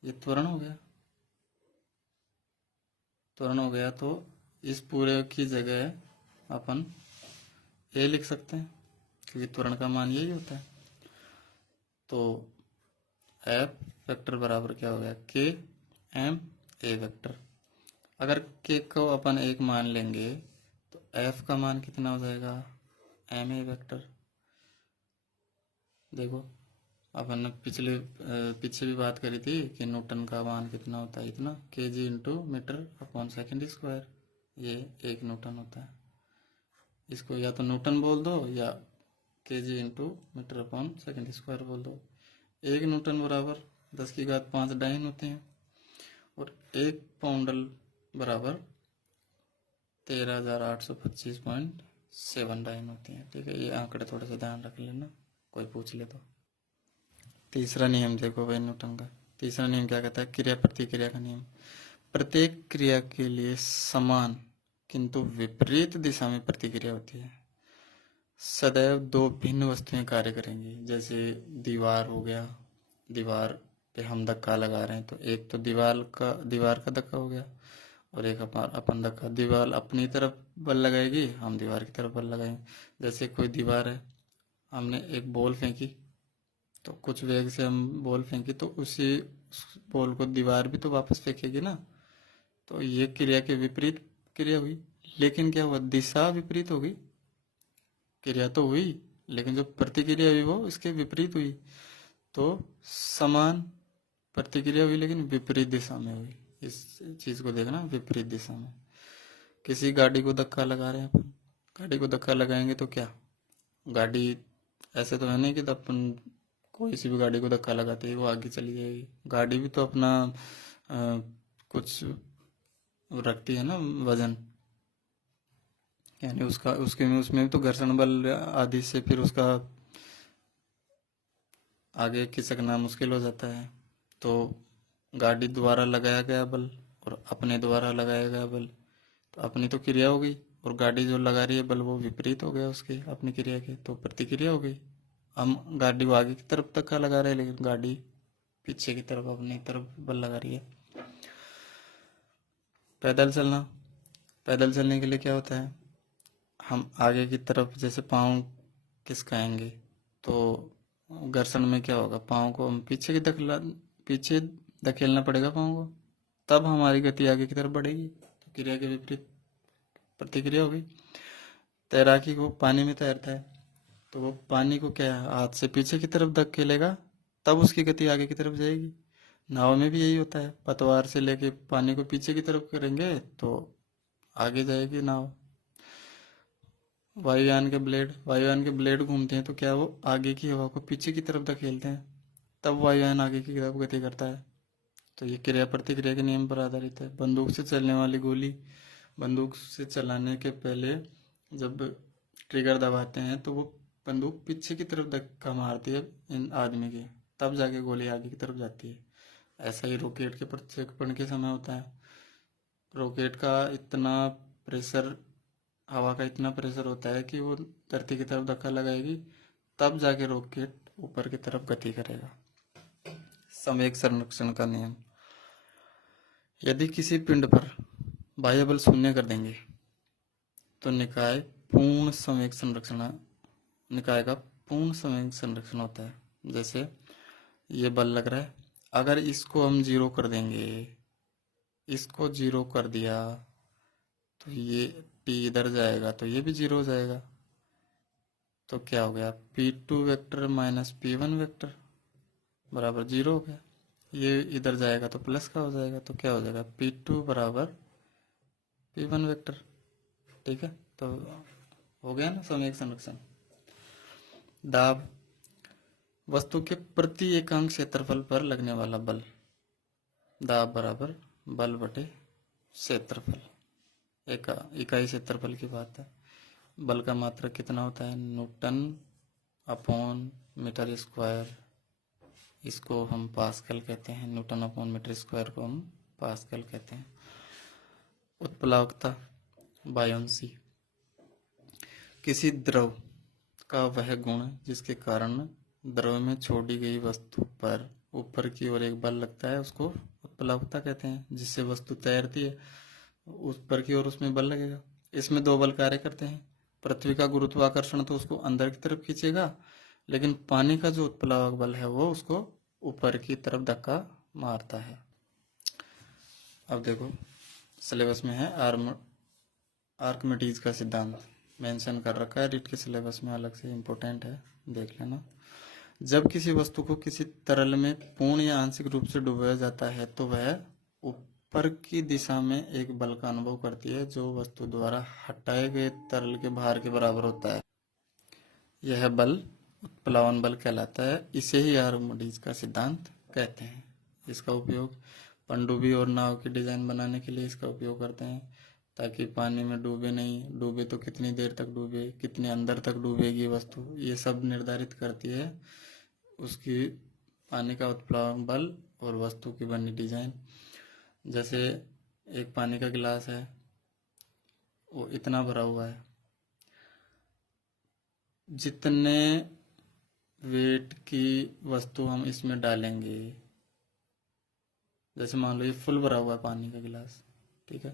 ये त्वरण हो गया। त्वरण हो गया तो इस पूरे की जगह अपन ए लिख सकते हैं, क्योंकि त्वरण का मान यही होता है। तो एफ वेक्टर बराबर क्या हो गया, के एम ए वेक्टर। अगर के को अपन एक मान लेंगे तो एफ का मान कितना हो जाएगा, एम ए वेक्टर। देखो अपन ने पीछे भी बात करी थी कि न्यूटन का मान कितना होता है, इतना k g into metre upon second square, ये 1 न्यूटन होता है। इसको या तो न्यूटन बोल दो या k g into metre upon second square बोल दो। 1 न्यूटन बराबर 10⁵ डाइन होते हैं और 1 पाउंडल बराबर 13,825.7 डाइन होती हैं। ठीक है, ये आंकड़े थोड़े से ध्यान रख लेना, कोई पूछ ले तो। तीसरा नियम देखो भाई न्यूटन का। तीसरा नियम क्या कहता है, क्रिया प्रतिक्रिया का नियम। प्रत्येक क्रिया के लिए समान किंतु विपरीत दिशा में प्रतिक्रिया होती है। सदैव दो भिन्न वस्तुएं कार्य करेंगी। जैसे दीवार हो गया, दीवार पे हम धक्का लगा रहे हैं तो एक तो दीवार का धक्का हो गया और एक अपन धक्का। दीवार अपनी तरफ बल लगाएगी, हम दीवार की तरफ बल लगाएंगे। जैसे कोई दीवार है, हमने एक बॉल फेंकी तो कुछ वेग से हम बॉल फेंकी तो उसी बॉल को दीवार भी तो वापस फेंकेगी ना। तो ये क्रिया के विपरीत क्रिया हुई, लेकिन क्या हुआ, दिशा विपरीत हो गई। क्रिया तो हुई लेकिन जो प्रतिक्रिया हुई वो इसके विपरीत हुई। तो समान प्रतिक्रिया हुई लेकिन विपरीत दिशा में हुई। इस चीज को देखना, विपरीत दिशा में। किसी गाड़ी को धक्का लगा रहे हैं अपन, गाड़ी को धक्का लगाएंगे तो क्या, गाड़ी ऐसे तो है नहीं कि तो अपन कोई सी भी गाड़ी को धक्का लगाते ही वो आगे चली जाएगी। गाड़ी भी तो अपना कुछ रखती है ना, वजन, यानी उसमें भी तो घर्षण बल आदि से फिर उसका आगे खिसकना मुश्किल हो जाता है। तो गाड़ी द्वारा लगाया गया बल और अपने द्वारा लगाया गया बल, तो अपनी तो क्रिया हो गई और गाड़ी जो लगा रही है बल वो विपरीत हो गया उसके अपनी क्रिया के, तो प्रतिक्रिया हो गई। हम गाड़ी को आगे की तरफ धक्का लगा रहे हैं लेकिन गाड़ी पीछे की तरफ अपनी तरफ बल लगा रही है। पैदल चलना, पैदल चलने के लिए क्या होता है, हम आगे की तरफ जैसे पाँव खिसकाएंगे तो घर्षण में क्या होगा, पाँव को हम पीछे धकेलना पड़ेगा पाँव को, तब हमारी गति आगे की तरफ बढ़ेगी। तो क्रिया के विपरीत प्रतिक्रिया होगी। तैराकी को पानी में तैरता है तो वो पानी को क्या है, हाथ से पीछे की तरफ धकेलेगा तब उसकी गति आगे की तरफ जाएगी। नाव में भी यही होता है, पतवार से लेके पानी को पीछे की तरफ करेंगे तो आगे जाएगी नाव। वायुयान के ब्लेड घूमते हैं तो क्या वो आगे की हवा को पीछे की तरफ धकेलते हैं, तब वायुयान आगे की तरफ गति करता है। तो ये क्रिया प्रतिक्रिया के नियम पर आधारित है। बंदूक से चलने वाली गोली, बंदूक से चलाने के पहले जब ट्रिगर दबाते हैं तो वो बंदूक पीछे की तरफ धक्का मारती है इन आदमी के, तब जाके गोली आगे की तरफ जाती है। ऐसा ही रॉकेट के प्रक्षेपण के समय होता है। रॉकेट का इतना प्रेशर, हवा का इतना प्रेशर होता है कि वो धरती की तरफ धक्का लगाएगी तब जाके रॉकेट ऊपर की तरफ गति करेगा। संवेग संरक्षण का नियम। यदि किसी पिंड पर बाह्य बल शून्य कर देंगे तो निकाय का पूर्ण संवेग संरक्षण होता है। जैसे ये बल लग रहा है, अगर इसको हम 0 कर देंगे, इसको 0 कर दिया तो ये P इधर जाएगा तो ये भी 0 हो जाएगा। तो क्या हो गया, P2 vector minus P1 vector बराबर 0 हो गया। ये इधर जाएगा तो प्लस का हो जाएगा, तो क्या हो जाएगा, P2 बराबर P1 वेक्टर। ठीक है, तो हो गया ना संवेग संरक्षण। दाब, वस्तु के प्रति एकांक क्षेत्रफल पर लगने वाला बल। दाब बराबर बल बटे क्षेत्रफल, इकाई क्षेत्रफल की बात है। बल का मात्रक कितना होता है, न्यूटन अपॉन मीटर स्क्वायर, इसको हम पास्कल कहते हैं। न्यूटन अपॉन मीटर स्क्वायर को हम पास्कल कहते हैं। उत्प्लावकता, बायोंसी, किसी द्रव का वह गुण जिसके कारण द्रव में छोड़ी गई वस्तु पर ऊपर की ओर एक बल लगता है, उसको उत्प्लावकता कहते हैं, जिससे वस्तु तैरती है। ऊपर की ओर उसमें बल लगेगा। इसमें दो बल कार्य करते हैं। पृथ्वी का गुरुत्वाकर्षण तो उसको अंदर की तरफ खींचेगा, लेकिन पानी का जो उत्प्लावक बल है वो उसको ऊपर की तरफ धक्का मारता है। अब देखो सिलेबस में है आर्किमिडीज का सिद्धांत मेंशन कर रखा है, रीट के सिलेबस में अलग से इम्पोर्टेंट है, देख लेना। जब किसी वस्तु को किसी तरल में पूर्ण या आंशिक रूप से डुबाया जाता है तो वह ऊपर की दिशा में एक बल का अनुभव करती है, जो वस्तु द्वारा हटाए गए तरल के भार के बराबर होता है। यह बल उत्प्लावन बल कहलाता है। इसे ही आर्किमिडीज का सिद्धांत कहते हैं। इसका उपयोग पनडुब्बी और नाव की डिजाइन बनाने के लिए इसका उपयोग करते हैं, ताकि पानी में डूबे नहीं, डूबे तो कितनी देर तक डूबे, कितने अंदर तक डूबेगी वस्तु, ये सब निर्धारित करती है उसकी पानी का उत्प्लावन बल और वस्तु की बनी डिजाइन। जैसे एक पानी का गिलास है, वो इतना भरा हुआ है, जितने वेट की वस्तु हम इसमें डालेंगे, जैसे मान लो ये फुल भरा हुआ है पानी का गिलास, ठीक है,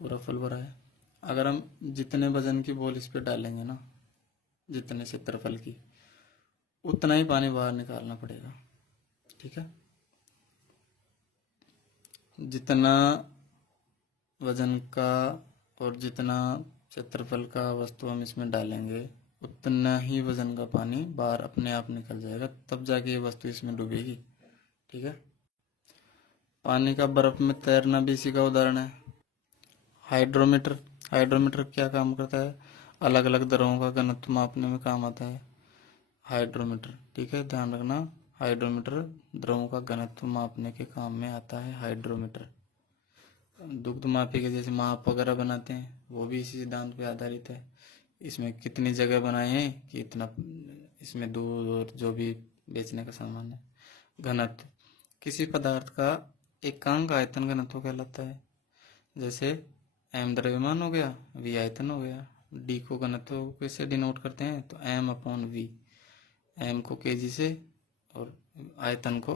पूरा फुल भरा है। अगर हम जितने वजन की बोल इस पे डालेंगे ना, जितने क्षेत्रफल की, उतना ही पानी बाहर निकालना पड़ेगा, ठीक है। जितना वजन का और जितना क्षेत्रफल का वस्तु हम इसमें डालेंगे, उतना ही वजन का पानी बाहर अपने आप निकल जाएगा, तब जाके ये वस्तु इसमें डूबेगी, ठीक है। पानी का बर्फ में तैरना भी इसी का उदाहरण है। हाइड्रोमीटर क्या काम करता है? अलग अलग द्रवों का घनत्व मापने में काम आता है हाइड्रोमीटर, ठीक है, ध्यान रखना। हाइड्रोमीटर द्रवों का घनत्व मापने के काम में आता है हाइड्रोमीटर। दुग्ध मापी के जैसे माप वगैरह बनाते हैं, वो भी इसी सिद्धांत पे आधारित है। इसमें कितनी जगह बनाए हैं कि इतना इसमें दूध और जो भी बेचने का सामान है। घनत्व किसी पदार्थ का एकांक आयतन घनत्व कहलाता है। जैसे m द्रव्यमान हो गया, v आयतन हो गया। d को घनत्व कैसे डिनोट करते हैं? तो m/v, m को kg से और आयतन को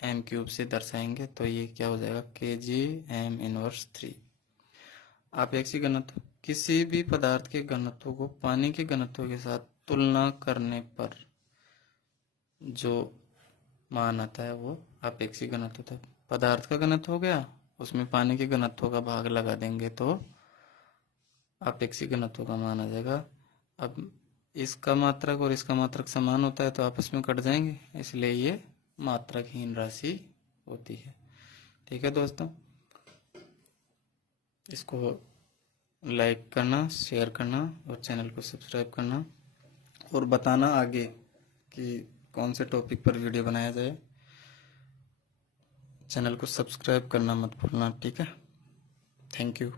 m³ से दर्शाएंगे, तो ये क्या हो जाएगा? kg m−3। आपेक्षिक घनत्व किसी भी पदार्थ के घनत्व को पानी के घनत्व के साथ तुलना करने पर जो मान आता है वो आपेक्षिक घनत्व होता है। पदार्थ का घनत्व हो गया, उसमें पानी के घनत्व का भाग लगा देंगे तो आपेक्षिक घनत्व का मान आ जाएगा। अब इसका मात्रक और इसका मात्रक समान होता है तो आपस में कट जाएंगे, इसलिए ये मात्रकहीन राशि होती है, ठीक है दोस्तों। इसको लाइक करना, शेयर करना और चैनल को सब्सक्राइब करना और बताना आगे कि कौन से टॉपिक पर वीडियो बनाया जाए। चैनल को सब्सक्राइब करना मत भूलना, ठीक है। Thank you.